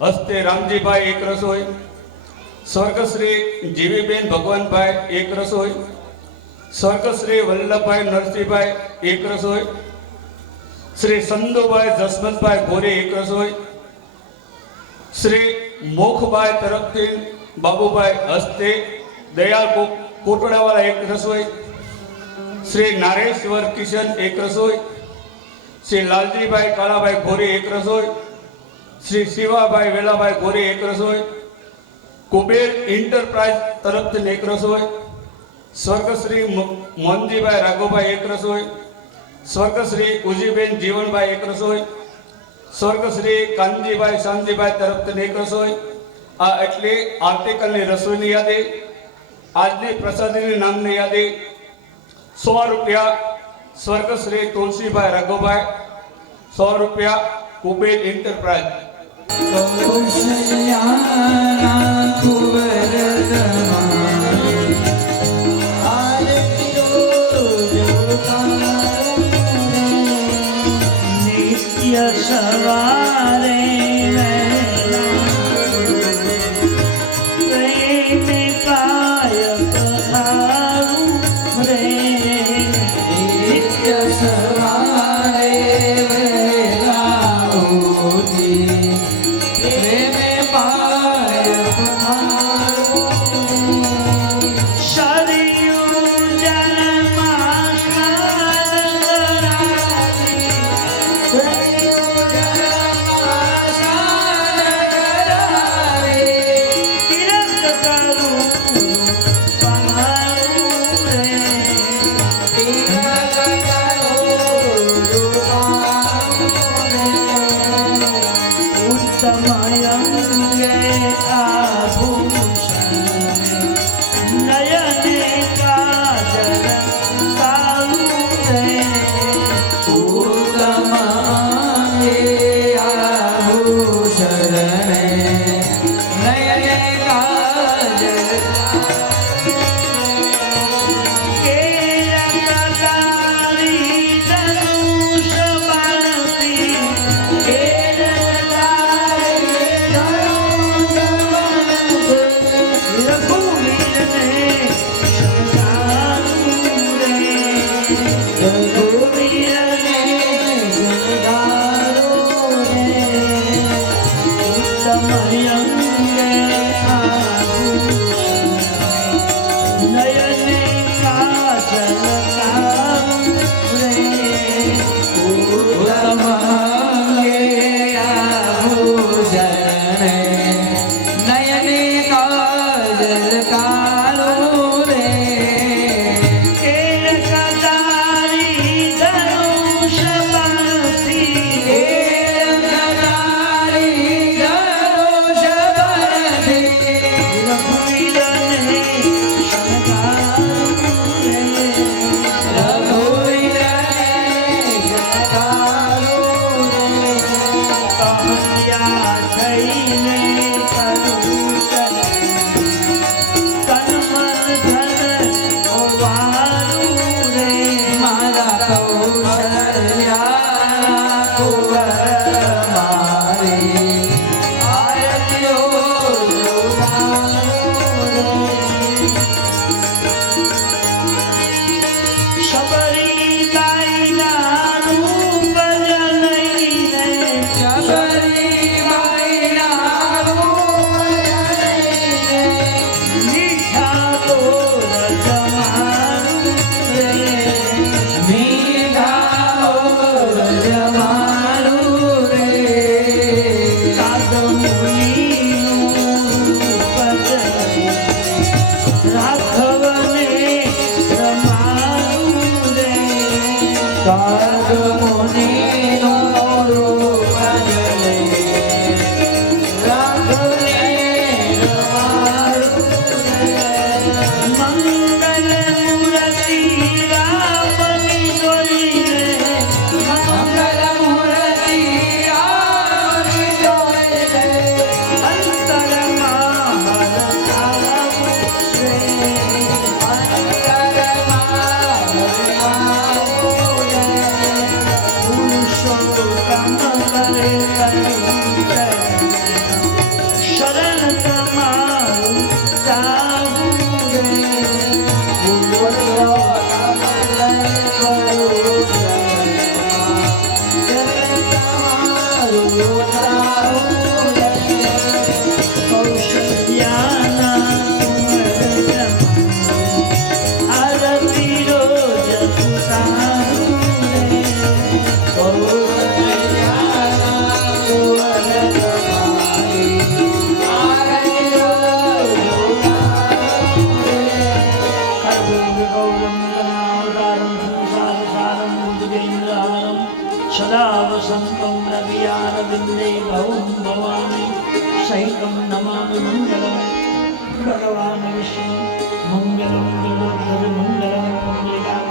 હસ્તે રામજીભાઈ એક રસોઈ, સ્વર્ગશ્રી જીવીબેન ભગવાનભાઈ એક રસોઈ, સ્વર્ગશ્રી વલ્લભભાઈ નરસિંહભાઈ એક રસોઈ, શ્રી સંધુભાઈ જસવંતભાઈ ગોરી એક રસોઈ, શ્રી મોખભાઈ તરફથી બાબુભાઈ હસ્તે દયાલ કોટડાવાળા એક રસોઈ, શ્રી નારેશ્વર કિશન એક રસોઈ, શ્રી લાલજીભાઈ કાળાભાઈ ગોરી એક રસોઈ, શ્રી શિવાભાઈ વેલાભાઈ ગોરી એક રસોઈ, કુબેર એન્ટરપ્રાઇઝ તરફથી એક રસોઈ, સ્વર્ગશ્રી મોહનજીભાઈ રાઘોભાઈ એક રસોઈ, સ્વર્ગશ્રી ઉજીબેન જીવણભાઈ એક રસોઈ, સ્વર્ગશ્રી કાનજીભાઈ શાંતિભાઈ તરફથી એક રસોઈ. આ એટલે આવતીકાલની રસોઈની યાદી, આજની પ્રસાદીની નામની યાદી 100 રૂપિયા સ્વર્ગશ્રી તુલસીભાઈ રાઘોભાઈ, 100 રૂપિયા કુબેર એન્ટરપ્રાઇઝ. કૌશલ્યાના કુબેર સાધુ મુનિનો રૂપ જલે રાખને રમારું મંગલ મૂર્તિ રામની જોઈને મંગલ મૂર્તિ આની જોઈને અંતરમાં હરતાવું રે. પુરુષોત્તમ કરે શરણ તમારું જાવું રે. કૌશલ્યાના આરતી રોજ તારું રે. सदा वसन्तं रवियारविन्दे भवं भवामि सहितं नमामि मङ्गलं भगवान् विष्णु मङ्गलं गरुडध्वजमङ्गलं पुण्यकाम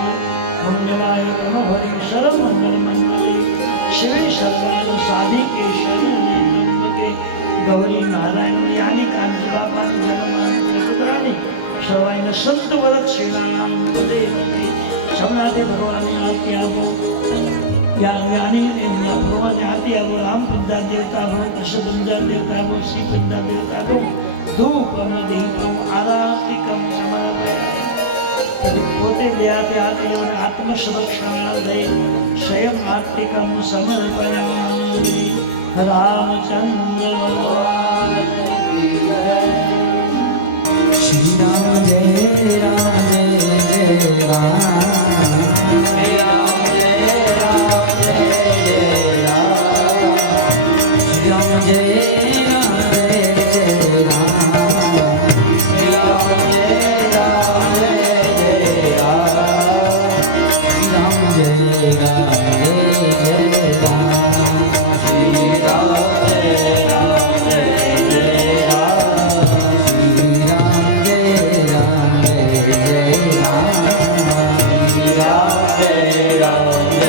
मङ्गलाय ब्रह्महरि सर्वमङ्गलमङ्गले शिवे सर्वार्थसाधिके शरण्ये त्र्यम्बके गौरी नारायण यानि कान्ति बापानि जगन्नाथ पुत्राणि सर्वांग संत वरद श्रीराम पदे पदे समनाथे भगवान आरती आपो यानी भगवान आरती आपो राम पंजा देवता हो कृष्ण देवता हो श्री पंजा देवता हो धूपम दीपम आरतिकम समर्पयामि पोते देहाते आरती और आत्म सुरक्षार्थै स्वयं आरतिकम समर्पयामि रामचंद्र भगवान की जय। श्री राम जय राम जय राम श्री राम जय राम जय राम श्री राम जय राम जय राम श्री राम जय राम जय राम श्री राम जय राम जय राम श्री राम जय राम जय राम श्री राम जय राम जय राम श्री राम जय राम जय राम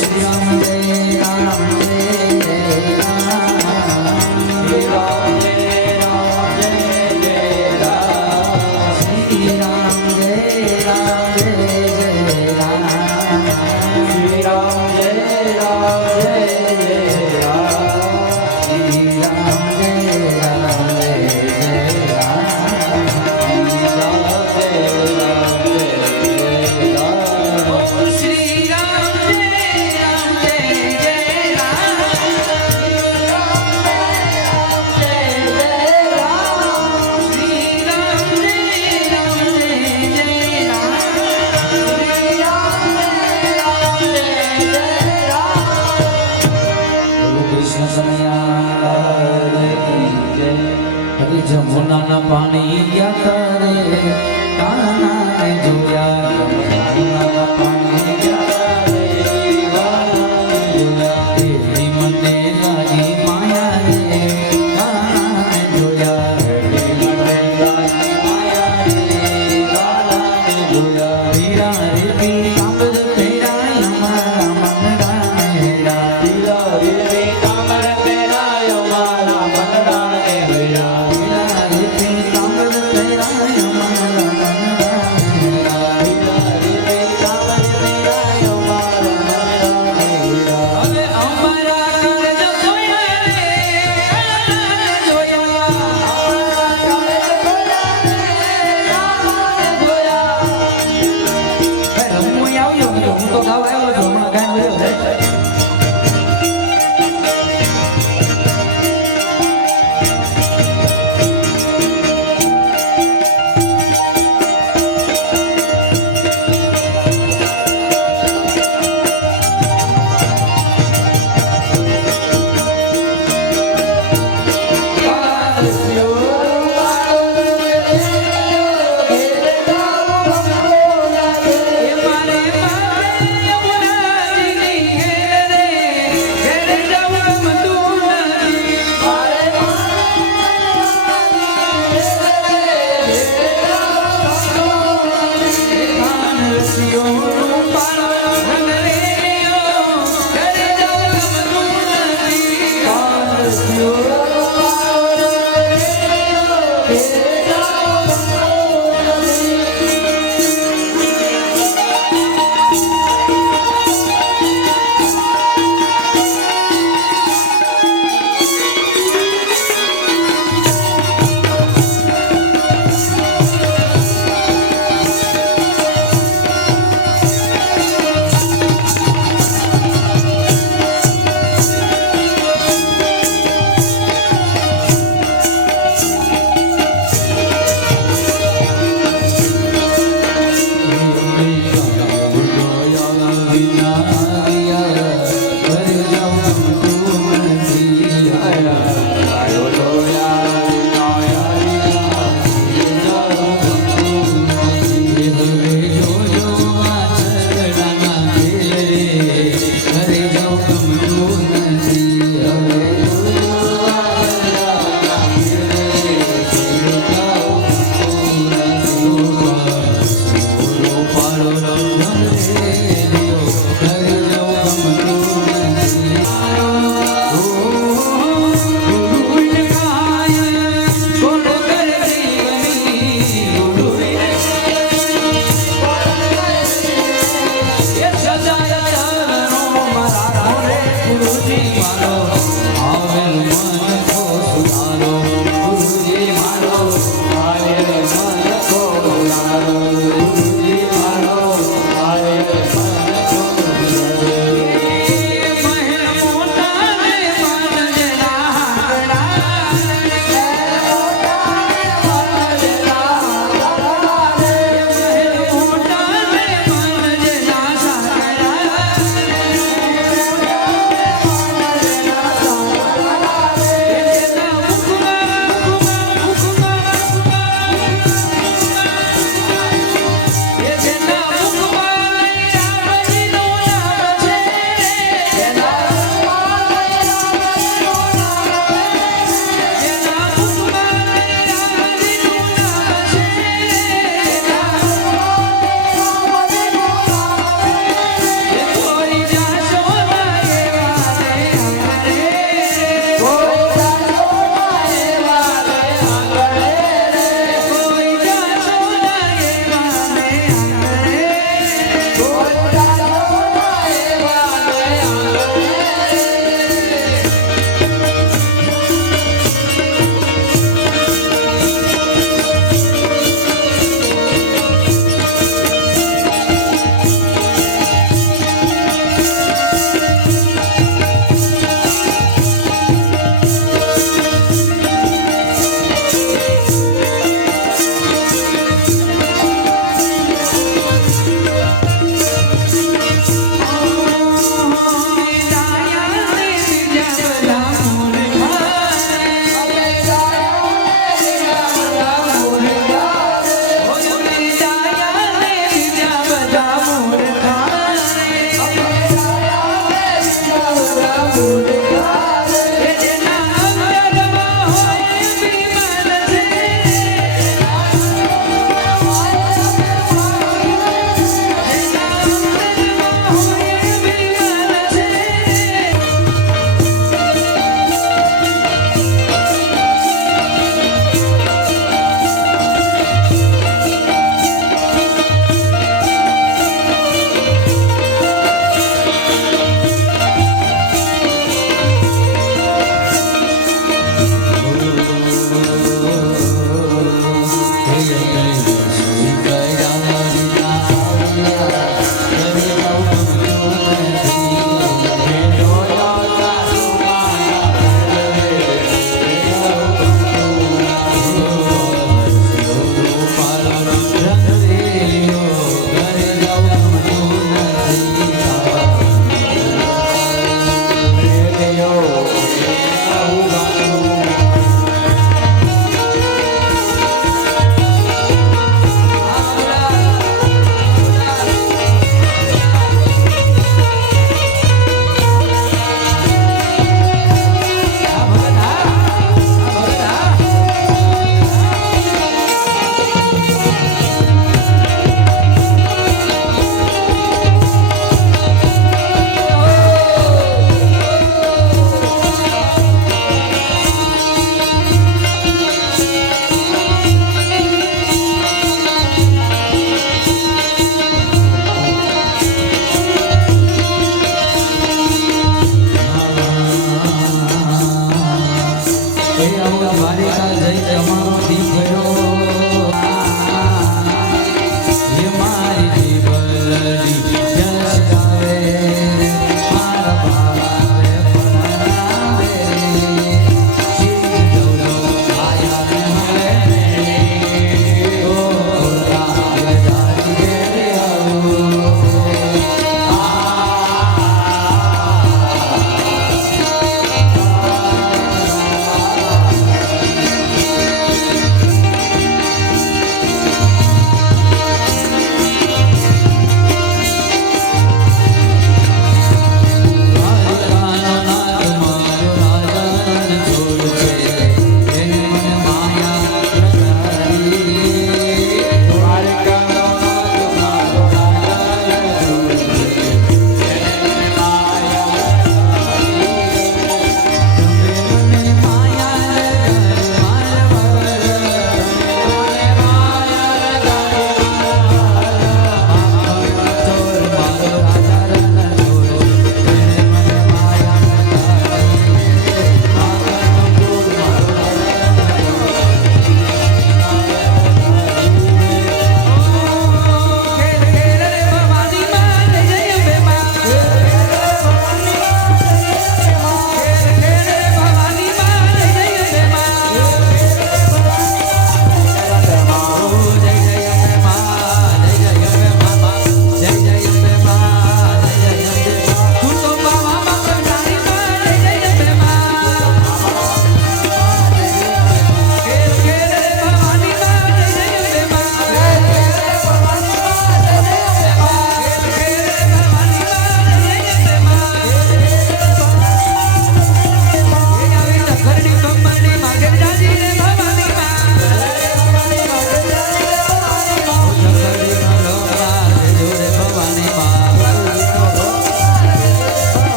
श्री राम जय राम जय राम श्री राम जय राम जय राम श्री राम जय राम जय राम श्री राम जय राम जय राम श्री राम जय राम जय राम श्री राम जय राम जय राम श्री राम जय राम जय राम श्री राम कृष्ण समयाल जय हरि जमुना न पानी या करे काना ने जोया